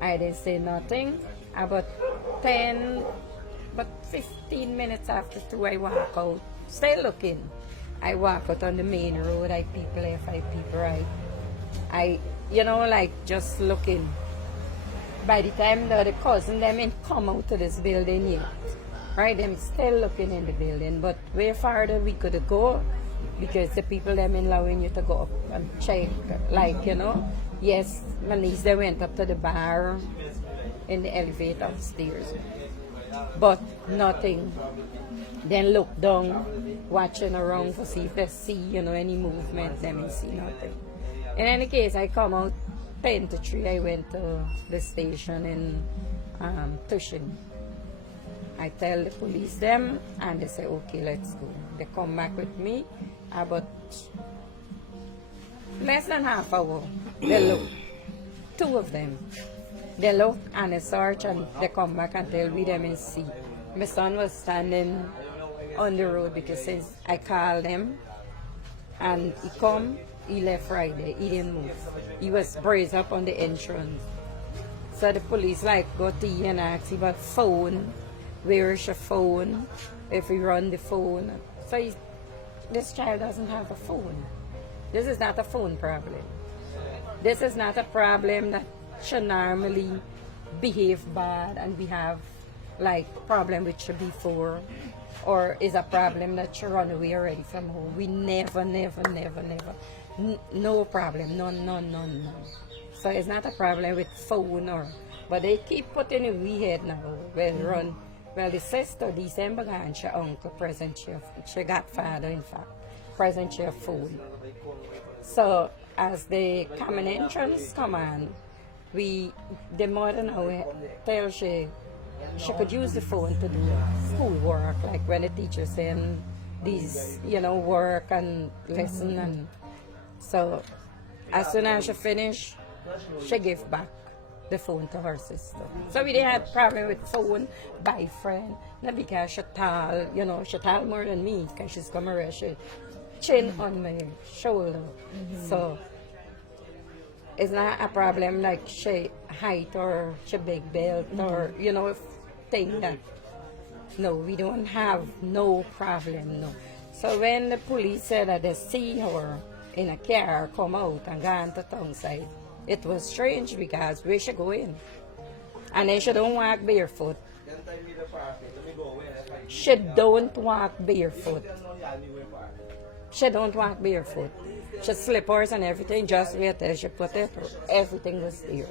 I didn't say nothing. About 15 minutes after 2, I walk out, still looking. I walk out on the main road, I peep left, I peep right. I, you know, like just looking. By the time the cousin them ain't come out to this building yet, right? Them still looking in the building, but way farther we could go because the people them allowing you to go up and check, like, you know. Yes, my niece, they went up to the bar in the elevator upstairs, but nothing. Then look down, watching around to see if they see, you know, any movement. Let me see nothing. In any case, I come out 10 to 3. I went to the station in Tushin. I tell the police them, and they say, okay, let's go. They come back with me about less than half hour. They look, 2 of them. They look and they search and they come back and tell me them and see. My son was standing on the road because since I called him and he come, he left right there. He didn't move. He was braised up on the entrance. So the police like go to him and ask him about phone. Where is your phone? If we run the phone. So this child doesn't have a phone. This is not a phone problem. This is not a problem that should normally behave bad and we have like problem with you before, or is a problem that you run away already from home. We never, no problem, none. So it's not a problem with phone or, but they keep putting in we head now. Well, the sister, December, and she uncle present she godfather, in fact, present your phone. So as the common entrance come on, the mother now tell she could use the phone to do school work, like when the teacher send these, you know, work and lesson. And so as soon as she finish, she gave back the phone to her sister. So we didn't have problem with phone by friend, not because she tall, you know, she tall more than me because she's come around, she chin on my shoulder. So it's not a problem like she height or she big belt or, you know, thing that, no, we don't have no problem, no. So when the police said that they see her in a car come out and go on to town side, it was strange because where she going? And then she don't walk barefoot. She don't walk barefoot. She don't walk barefoot. She slippers and everything, just wait till she put it, everything was there.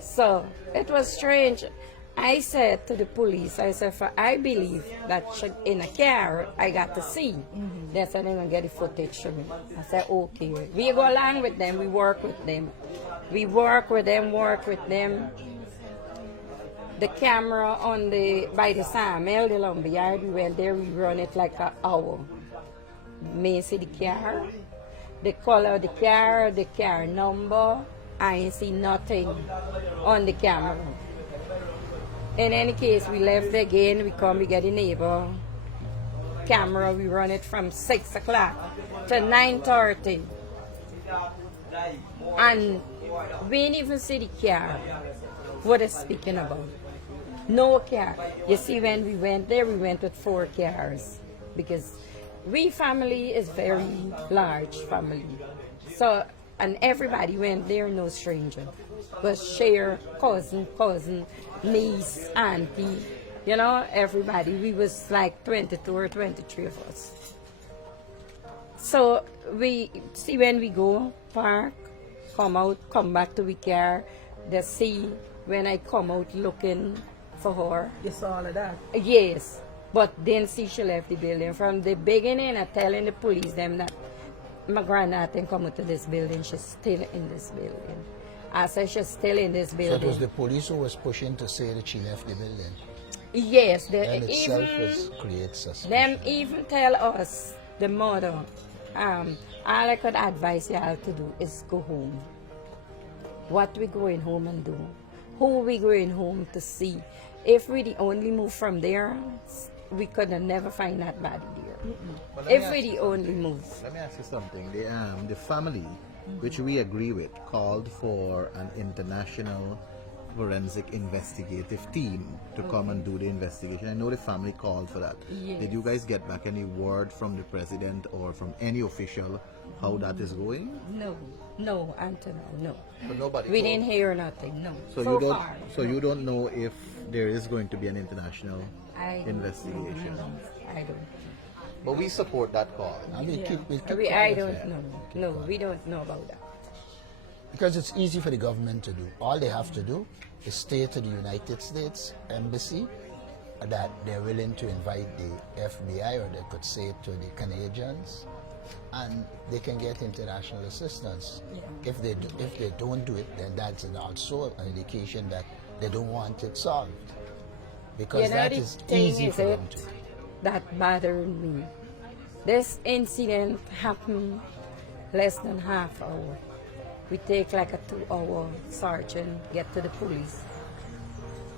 So it was strange. I said to the police, I said, I believe that she, in a car, I got to see. They said they're going to get the footage to me. I said, okay. We go along with them, we work with them. We work with them. The camera on by the sawmill, the lumberyard, we went there, we run it like an hour. Me see the car, the color of the car number. I ain't see nothing on the camera. In any case, we left again. We come, we get the neighbor camera. We run it from 6 o'clock to 9:30, and we didn't even see the car. What is speaking about? No car. You see, when we went there, we went with 4 cars because we family is very large family. So, and everybody went there, no stranger, but share cousin, niece, auntie, you know, everybody. We was like 22 or 23 of us. So we see when we go park, come out, come back to the car, they see when I come out looking for her. You saw all of that? Yes, but then see she left the building. From the beginning, I telling the police them that my granddad didn't come to this building. She's still in this building. I said she's still in this building. So it was the police who was pushing to say that she left the building? Yes, that itself creates suspicion. Them even tell us, the mother, all I could advise y'all to do is go home. What we going home and do? Who we going home to see? If we the only move from there, we could have never find that body there. Well, if we the only move. Let me ask you something. The family, which we agree with, called for an international forensic investigative team to come and do the investigation. I know the family called for that. Yes. Did you guys get back any word from the president or from any official how that is going? No, until now, no. But nobody we told. didn't hear nothing, no. So you don't. Far, so no. you don't know if there is going to be an international I investigation. I don't. But we support that call. I mean, I don't know. No, we don't know about that. Because it's easy for the government to do. All they have to do is say to the United States Embassy that they're willing to invite the FBI, or they could say it to the Canadians, and they can get international assistance. Yeah. If they don't do it, then that's also an indication that they don't want it solved. Because that is easy for them to do. That bothered me. This incident happened less than half hour. We take like a 2-hour search and get to the police.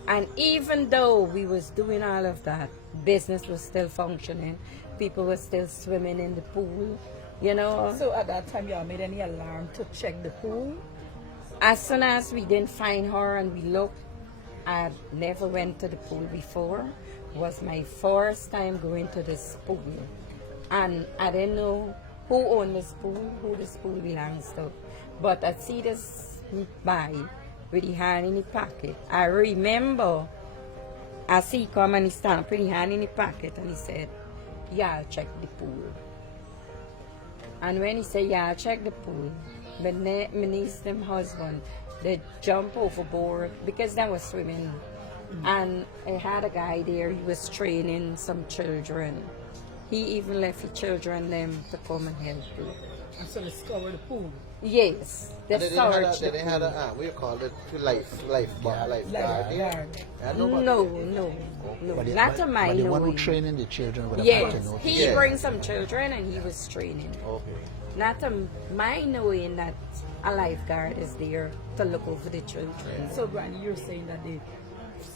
And even though we was doing all of that, business was still functioning. People were still swimming in the pool, you know. So at that time, y'all made any alarm to check the pool? As soon as we didn't find her and we looked, I never went to the pool before. It was my first time going to this pool. And I didn't know who owned this pool, who this pool belongs to. But I see this guy with his hand in his pocket. I remember I see him come and he stand with his hand in his pocket and he said, yeah, I'll check the pool. And when he said, yeah, I'll check the pool, my niece, them husband, they jump overboard because they were swimming. And I had a guy there, he was training some children. He even left the children them to come and help too. And so they scoured the pool? Yes, they scoured the They had a, what do you call it, lifeguard. No. Not to my knowing. The one who knowing. training the children would have Yes, had to know. he brings some children and he was training. Okay. Not to my knowing that a lifeguard is there to look over the children. So, Granny, you're saying that they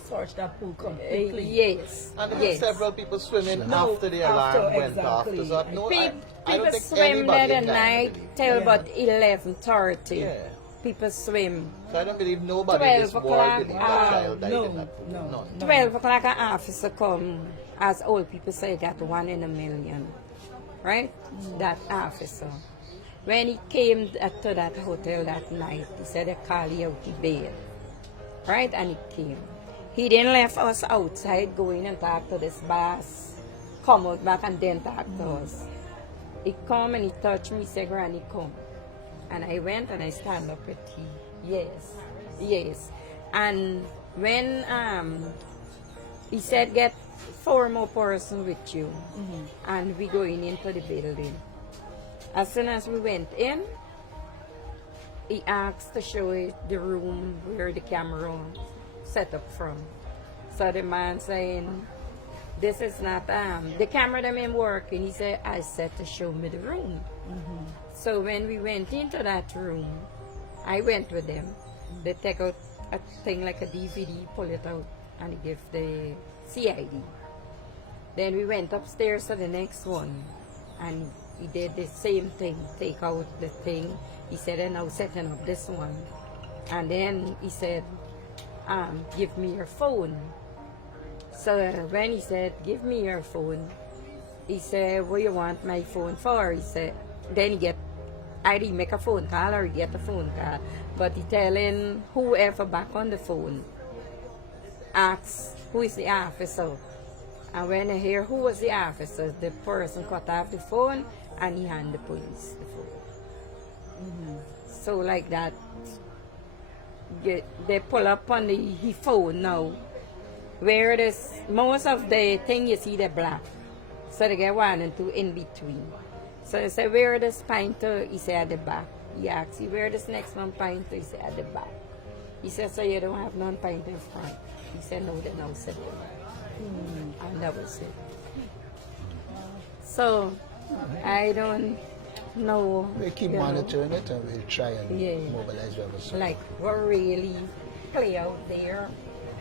searched that pool completely? Yes. And there were several people swimming after the alarm went off. Exactly. So I don't People think swim there anybody at night till about 11:30. Yeah. People swim. So I don't believe nobody in this 12 world believe o'clock, that child died in that pool. None. 12 o'clock an officer come, as old people say, that 1 in a million, right? That officer. When he came to that hotel that night, he said they call you out the bed, right? And he came. He then left us outside going and talk to this boss, come out back and then talk to us. He come and he touched me, said, Granny, come. And I went and I stand up with him. Yes. And when he said, get 4 more persons with you, and we going into the building. As soon as we went in, he asked to show it the room where the camera set up from. So the man saying, this is not, the camera them ain't working. He said, I said to show me the room. So when we went into that room, I went with them. They take out a thing like a DVD, pull it out, and give the CID. Then we went upstairs to the next one, and he did the same thing, take out the thing. He said, and now setting up this one. And then he said, give me your phone. So when he said, give me your phone, he said, what you want my phone for? He said, then he get, either he make a phone call or he get a phone call. But he telling whoever back on the phone, asks who is the officer. And when I hear who was the officer, the person cut off the phone and he hand the police the phone. So like that, they pull up on the phone now, where it is, most of the thing you see, they're black. So they get 1 and 2 in between. So they say, where this pointer? He said, at the back. He asked, where this next one pointer? He said, at the back. He said, so you don't have none pointer in front? He said, no, they now said and that was it. So, I don't know. We keep monitoring it and we'll try and mobilize whatever. Like, what really play out there,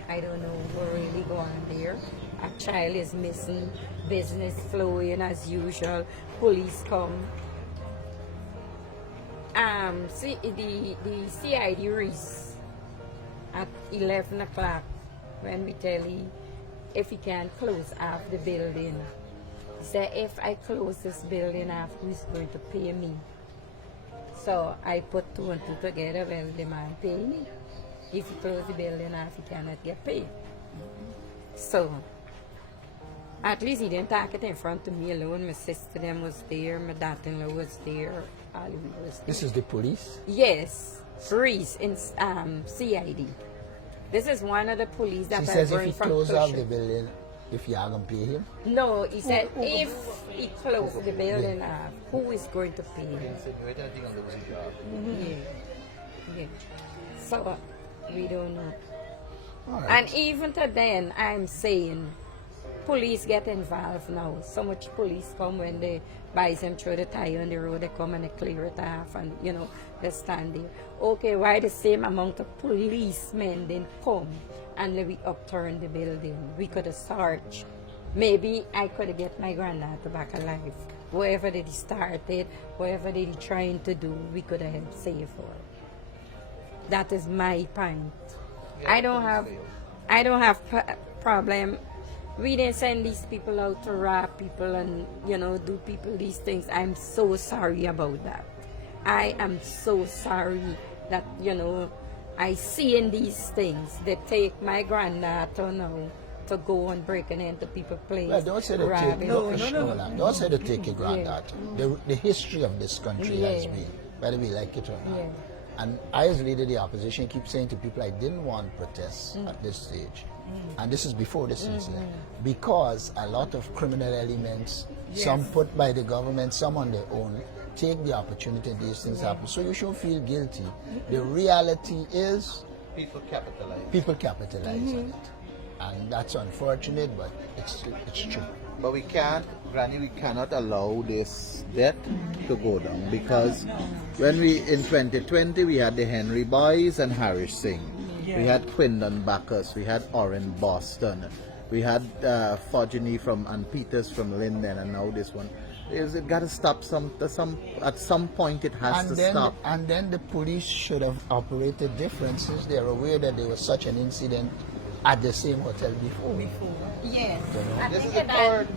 I don't know what really go on there. A child is missing, business flowing as usual, police come. See, the CID reads at 11 o'clock when we tell him if he can close off the building. He said, if I close this building off, who's going to pay me? So I put 2 and 2 together, well, the man pay me. If he close the building off, he cannot get paid. So, at least he didn't take it in front of me alone. My sister them was there, my daughter-in-law was there, all of them was there. This is the police? Yes, Reese in CID. This is one of the police that He I says if bring he from close off Cushing. the building, if you are going to pay him? No, he said if he closes the building off, who is going to pay him? Yeah. So, we don't know. Right. And even to then, I'm saying, police get involved now. So much police come when they buy them through the tire on the road, they come and they clear it off and, they stand there. Okay, why the same amount of policemen then come and we upturn the building? We could have searched. Maybe I could have get my granddaughter back alive. Whatever they started, whatever they trying to do, we could have helped save her. That is my point. I don't have problem. We didn't send these people out to rob people and do people these things. I'm so sorry about that. I am so sorry that I see in these things. They take my granddaughter now to go and breaking into people's place. Well, don't say they take, don't say they take your granddaughter. The history of this country has been, whether we like it or not. And I, as leader of the opposition, keep saying to people I didn't want protests at this stage. And this is before this incident. Because a lot of criminal elements, some put by the government, some on their own, take the opportunity these things happen. So you should feel guilty. The reality is people capitalize. People capitalize on it. And that's unfortunate, but it's true. But we can't, Granny, we cannot allow this debt to go down, because when in 2020 we had the Henry Boys and Harris Singh, we had Quindon Bacchus, we had Oren Boston, we had Fogeny and Peters from Linden, and now this one. It got to stop at some point it has to stop. And then the police should have operated differences. They're aware that there was such an incident at the same hotel before. Yes. This is the third.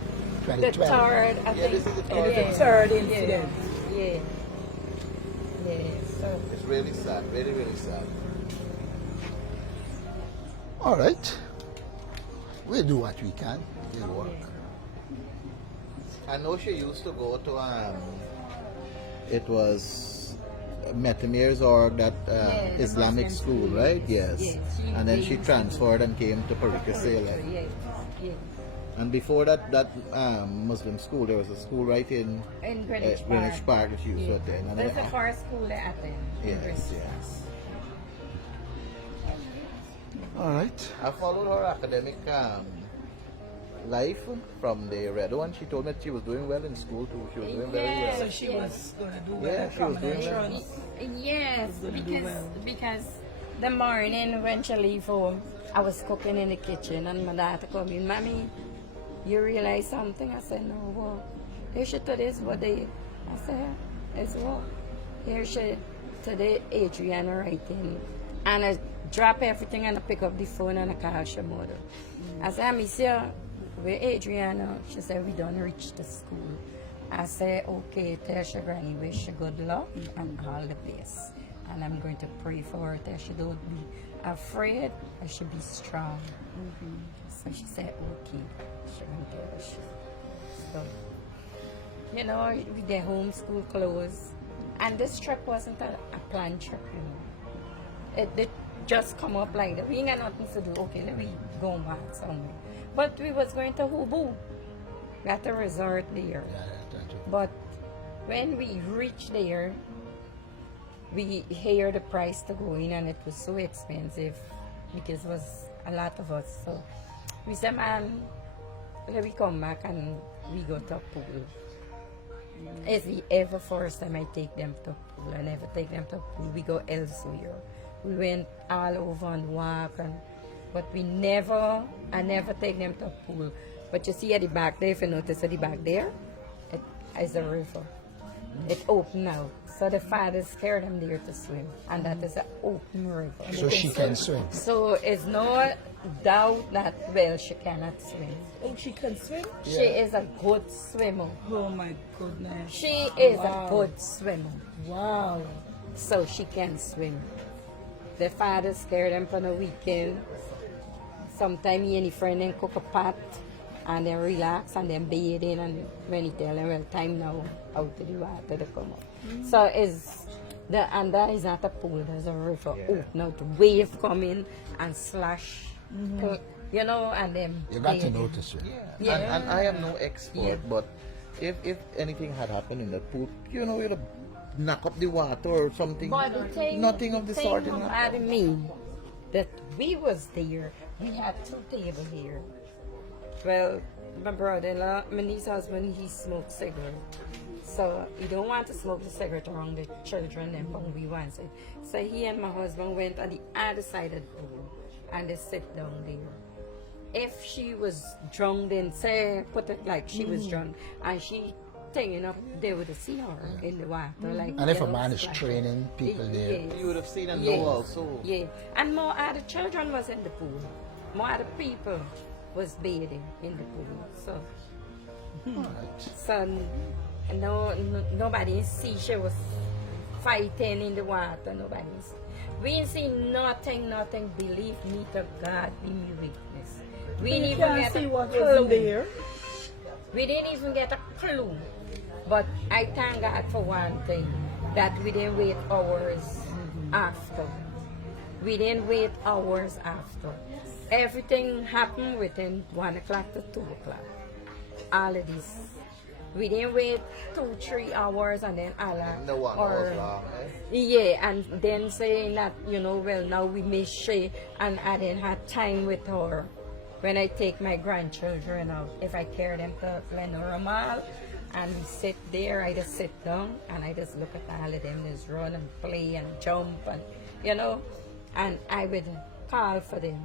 2012. The third, I think. This is the It is the third incident. Yeah. So. It's really sad, really, really sad. All right. We'll do what we can. We'll work. I know she used to go to it was Metamir's or that Islamic school, right? Yes. And then she transferred and came to Parikasela. And before that Muslim school, there was a school right in Greenwich Park that she used to attend. That's the first school I attend. Yes. All right. I followed her academic life from the red one. She told me that she was doing well in school too. She was doing very well. So she was going to do well. Yeah, she was doing well. Yes, because the morning when she leave home, I was cooking in the kitchen and my daughter come in, Mommy, you realize something? I said, no, what? Here she today's what day. I said, it's what? Here she today Adriana writing. And I drop everything and I pick up the phone and I call her mother. I said, Miss here, where Adriana? She said, we don't reach the school. I said, okay, tell your granny wish her good luck and all the best. And I'm going to pray for her. Tell she don't be afraid, I should be strong. So she said, okay. She went to her. So, you know, with their homeschool clothes. And this trip wasn't a planned trip, you know. It just come up like that. We ain't got nothing to do. Okay, let me go back somewhere. But we was going to Hubu. Got a resort there. But when we reached there, we heard the price to go in and it was so expensive because it was a lot of us. So we said, man, let me come back and we go to a pool. If we ever first time I take them to pool, I never take them to pool, we go elsewhere. We went all over and walk, but I never take them to pool. But you see at the back there, if you notice at the back there, it is a river. It open out. So the father scared them there to swim. And that is an open river. So she can swim. So it's no doubt that, well, she cannot swim. Oh, she can swim? She is a good swimmer. Oh my goodness. She is a good swimmer. Wow. So she can swim. The father scared them for the weekend. Sometimes he and his friend then cook a pot and then relax and then bathe in, and when he tell them, well, time now out to the water to come up. So and that is not a pool, there's a river. Oh, now the wave come in and slash, you know, and then you got to notice it. Yeah. And I am no expert, but if anything had happened in the pool, you know, you'd have knock up the water or something. But the thing, nothing of the sort. I mean, that we was there, we had 2 tables here. Well, my brother-in-law, my niece's husband, he smoked cigarette. So you don't want to smoke the cigarette around the children and when we want it. So he and my husband went on the other side of the pool and they sit down there. If she was drunk, then say, put it like she was drunk and she taking up, they would see her in the water. Like, and if a man is training people there, you would have seen and know also. Yeah, and more other children was in the pool. More other people was bathing in the pool. So nobody see she was fighting in the water. We didn't see nothing. Believe me, to God be my witness. We didn't even get a clue. There. We didn't even get a clue. But I thank God for one thing, that we didn't wait hours after. We didn't wait hours after. Everything happened within 1 o'clock to 2 o'clock. All of this. We didn't wait 2-3 hours and then no one was wrong, yeah, and then saying that, you know, well, now we miss she and I didn't have time with her. When I take my grandchildren out, if I carry them to Glenora Mall and we sit there, I just sit down and I just look at all of them, just run and play and jump and, you know, and I would call for them.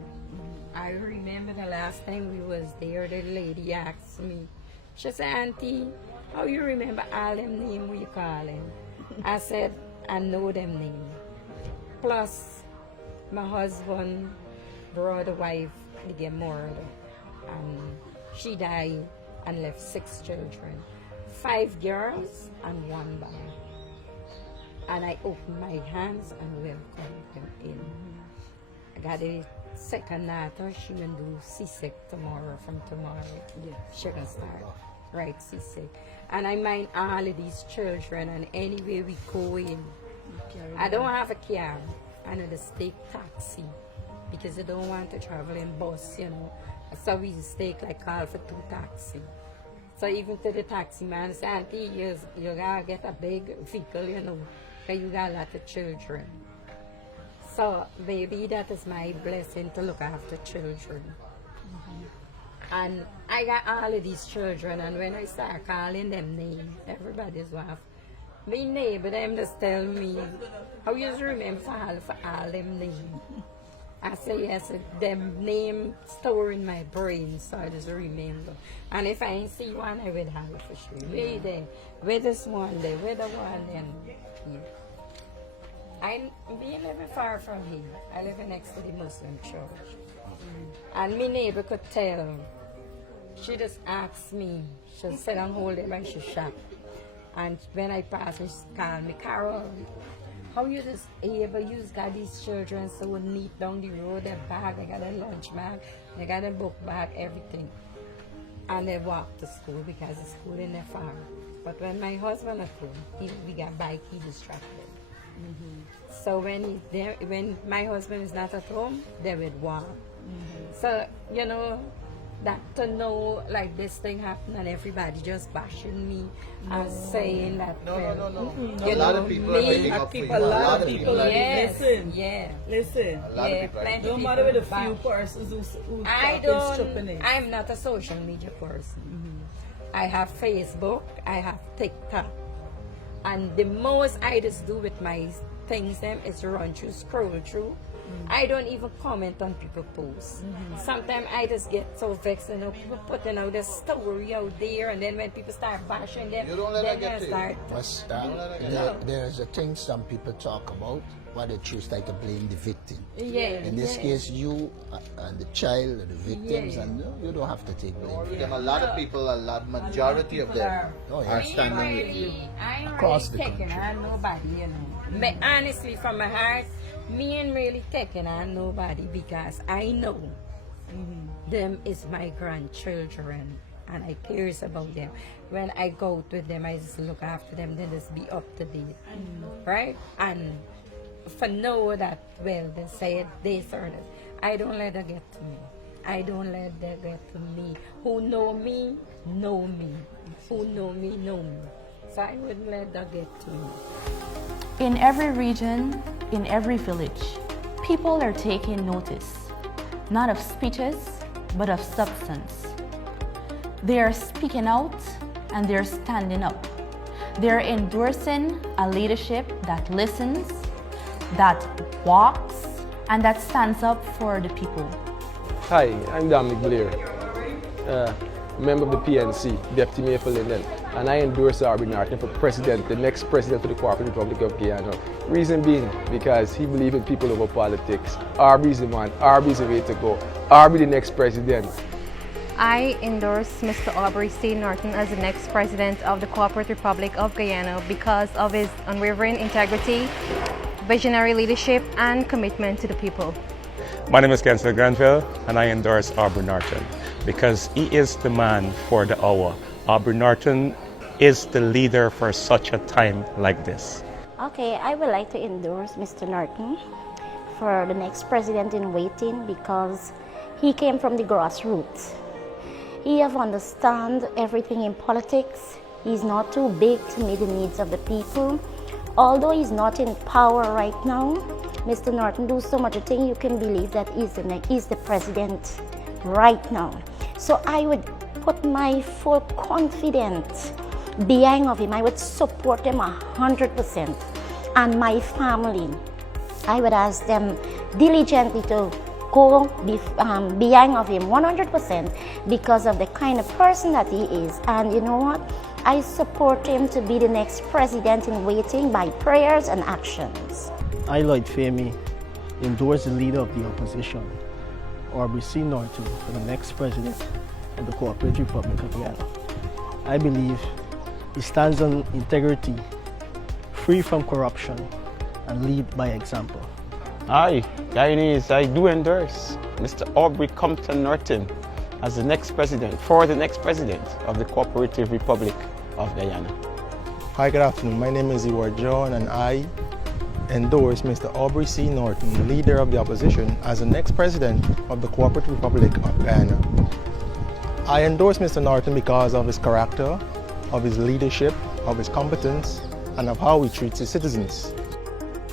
I remember the last time we was there, the lady asked me, she said, Auntie, how you remember all them names we call them? I said, I know them names. Plus, my husband, brother, wife, they get murdered. And she died and left 6 children. 5 girls and 1 boy. And I opened my hands and welcomed them in. I got a second daughter, she will do C6 tomorrow, from tomorrow. Yeah, she can start right C6. And I mind all of these children, and anywhere we go in, I don't have a car, I know just take taxi because I don't want to travel in bus, you know. So we just take like call for 2 taxi. So even to the taxi man say, Auntie, you gotta get a big vehicle, you know, because you got a lot of children. So maybe that is my blessing, to look after children. And I got all of these children, and when I start calling them names, everybody's laugh. My neighbor, them just tell me, how you remember for all them names? I say yes, them name store in my brain, so I just remember. And if I ain't see one, I would have it for sure. Where there, where this one there, where the one then. Yeah. We live far from here. I live next to the Muslim church. And my neighbor could tell. She just asked me. She said and hold them and she shot. And when I pass, she called me, Carol, how you just able use got these children so neat down the road, their bag, they got a lunch bag, they got a book bag, everything. And they walk to school because the school in their farm. But when my husband at home, we got bike, he distracted. So when my husband is not at home, they would walk. So, you know, that to know like this thing happened and everybody just bashing me and saying that A lot of people are making up for you. A lot of people are listen. Yeah. Listen. A lot of people are no matter with a few persons who I'm not a social media person. I have Facebook, I have TikTok. And the most I just do with my things them is run through, scroll through. I don't even comment on people's posts. Sometimes I just get so vexed, you know, people putting out their story out there, and then when people start bashing them, you don't let then that get they start. There's a thing some people talk about, what they choose like to blame the victim. In this case, you and the child are the victims, and you don't have to take blame. A lot of people, majority of them are standing with you. Across the country. On nobody, you know. But honestly, from my heart, me ain't really taking on nobody because I know them is my grandchildren and I cares about them. When I go out with them, I just look after them, then just be up to date, right? And for know that, well, they say this or that, I don't let that get to me. I don't let that get to me. Who know me, know me. Who know me, know me. So I wouldn't let that get to me. In every region, in every village, people are taking notice, not of speeches, but of substance. They are speaking out and they're standing up. They're endorsing a leadership that listens, that walks, and that stands up for the people. Hi, I'm Dominic Blair, member of the PNC, Deputy Mayor for Linden, and I endorse Aubrey Norton for president, the next president for the Cooperative Republic of Guyana. Reason being, because he believes in people over politics. Aubrey's the man, Aubrey's the way to go. Aubrey the next president. I endorse Mr. Aubrey C. Norton as the next president of the Cooperative Republic of Guyana because of his unwavering integrity, visionary leadership, and commitment to the people. My name is Kensel Granville, and I endorse Aubrey Norton because he is the man for the hour. Aubrey Norton is the leader for such a time like this. Okay, I would like to endorse Mr. Norton for the next president in waiting because he came from the grassroots. He have understand everything in politics. He's not too big to meet the needs of the people. Although he's not in power right now, Mr. Norton do so much thing you can believe that he's the president right now. So I would put my full confidence behind of him. I would support him 100%. And my family, I would ask them diligently to go behind of him 100% because of the kind of person that he is. And you know what? I support him to be the next president in waiting by prayers and actions. I, Lloyd Femi, endorse the leader of the opposition, Aubrey C. Norton, for the next president of the Cooperative Republic of Guyana. I believe he stands on integrity, free from corruption, and lead by example. Hi, Guyanese, I do endorse Mr. Aubrey Compton Norton as the next president, of the Cooperative Republic of Guyana. Hi, good afternoon. My name is Edward John, and I endorse Mr. Aubrey C. Norton, leader of the opposition, as the next president of the Cooperative Republic of Guyana. I endorse Mr. Norton because of his character, of his leadership, of his competence, and of how he treats his citizens.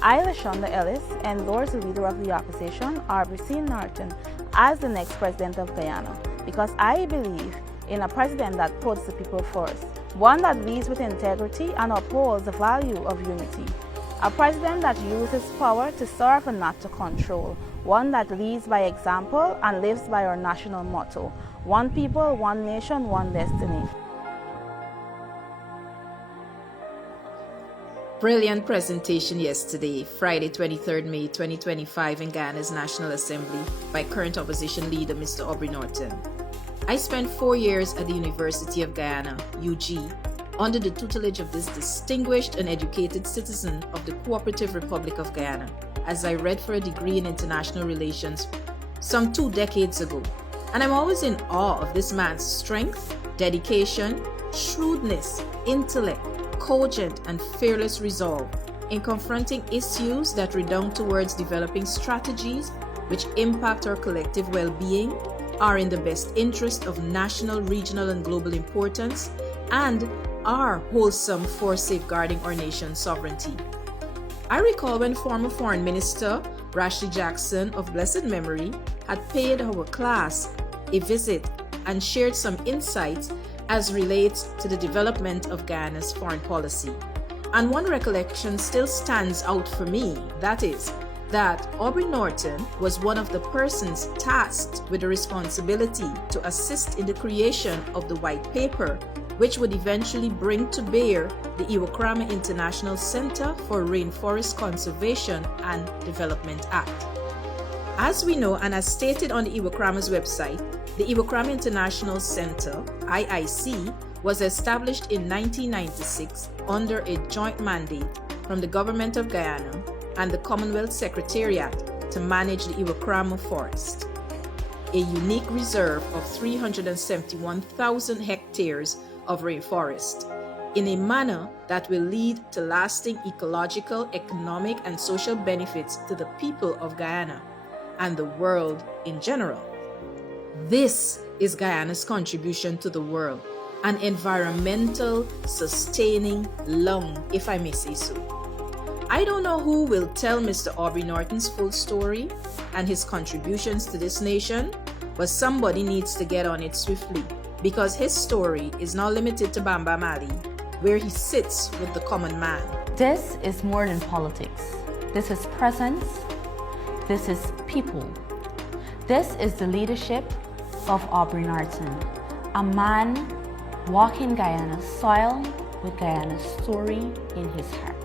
I, Lashonda Ellis, endorse the leader of the opposition, Aubrey C. Norton, as the next president of Guyana because I believe in a president that puts the people first, one that leads with integrity and upholds the value of unity, a president that uses power to serve and not to control, one that leads by example and lives by our national motto, one people, one nation, one destiny. Brilliant presentation yesterday, Friday 23rd May 2025 in Guyana's National Assembly by current opposition leader Mr. Aubrey Norton. I spent 4 years at the University of Guyana, UG, under the tutelage of this distinguished and educated citizen of the Cooperative Republic of Guyana, as I read for a degree in international relations some 2 decades ago. And I'm always in awe of this man's strength, dedication, shrewdness, intellect, cogent and fearless resolve in confronting issues that redound towards developing strategies which impact our collective well-being, are in the best interest of national, regional and global importance, and are wholesome for safeguarding our nation's sovereignty. I recall when former Foreign Minister Rashid Jackson of blessed memory had paid our class a visit and shared some insights as relates to the development of Guyana's foreign policy. And one recollection still stands out for me, that is, that Aubrey Norton was one of the persons tasked with the responsibility to assist in the creation of the white paper, which would eventually bring to bear the Iwokrama International Center for Rainforest Conservation and Development Act. As we know, and as stated on the Iwokrama's website, the Iwokrama International Center, IIC, was established in 1996 under a joint mandate from the Government of Guyana and the Commonwealth Secretariat to manage the Iwokrama Forest, a unique reserve of 371,000 hectares of rainforest, in a manner that will lead to lasting ecological, economic, and social benefits to the people of Guyana and the world in general. This is Guyana's contribution to the world, an environmental sustaining lung, if I may say so. I don't know who will tell Mr. Aubrey Norton's full story and his contributions to this nation, but somebody needs to get on it swiftly, because his story is not limited to Bamba Mali, where he sits with the common man. This is more than politics. This is presence. This is people. This is the leadership of Aubrey Norton, a man walking Guyana's soil with Guyana's story in his heart.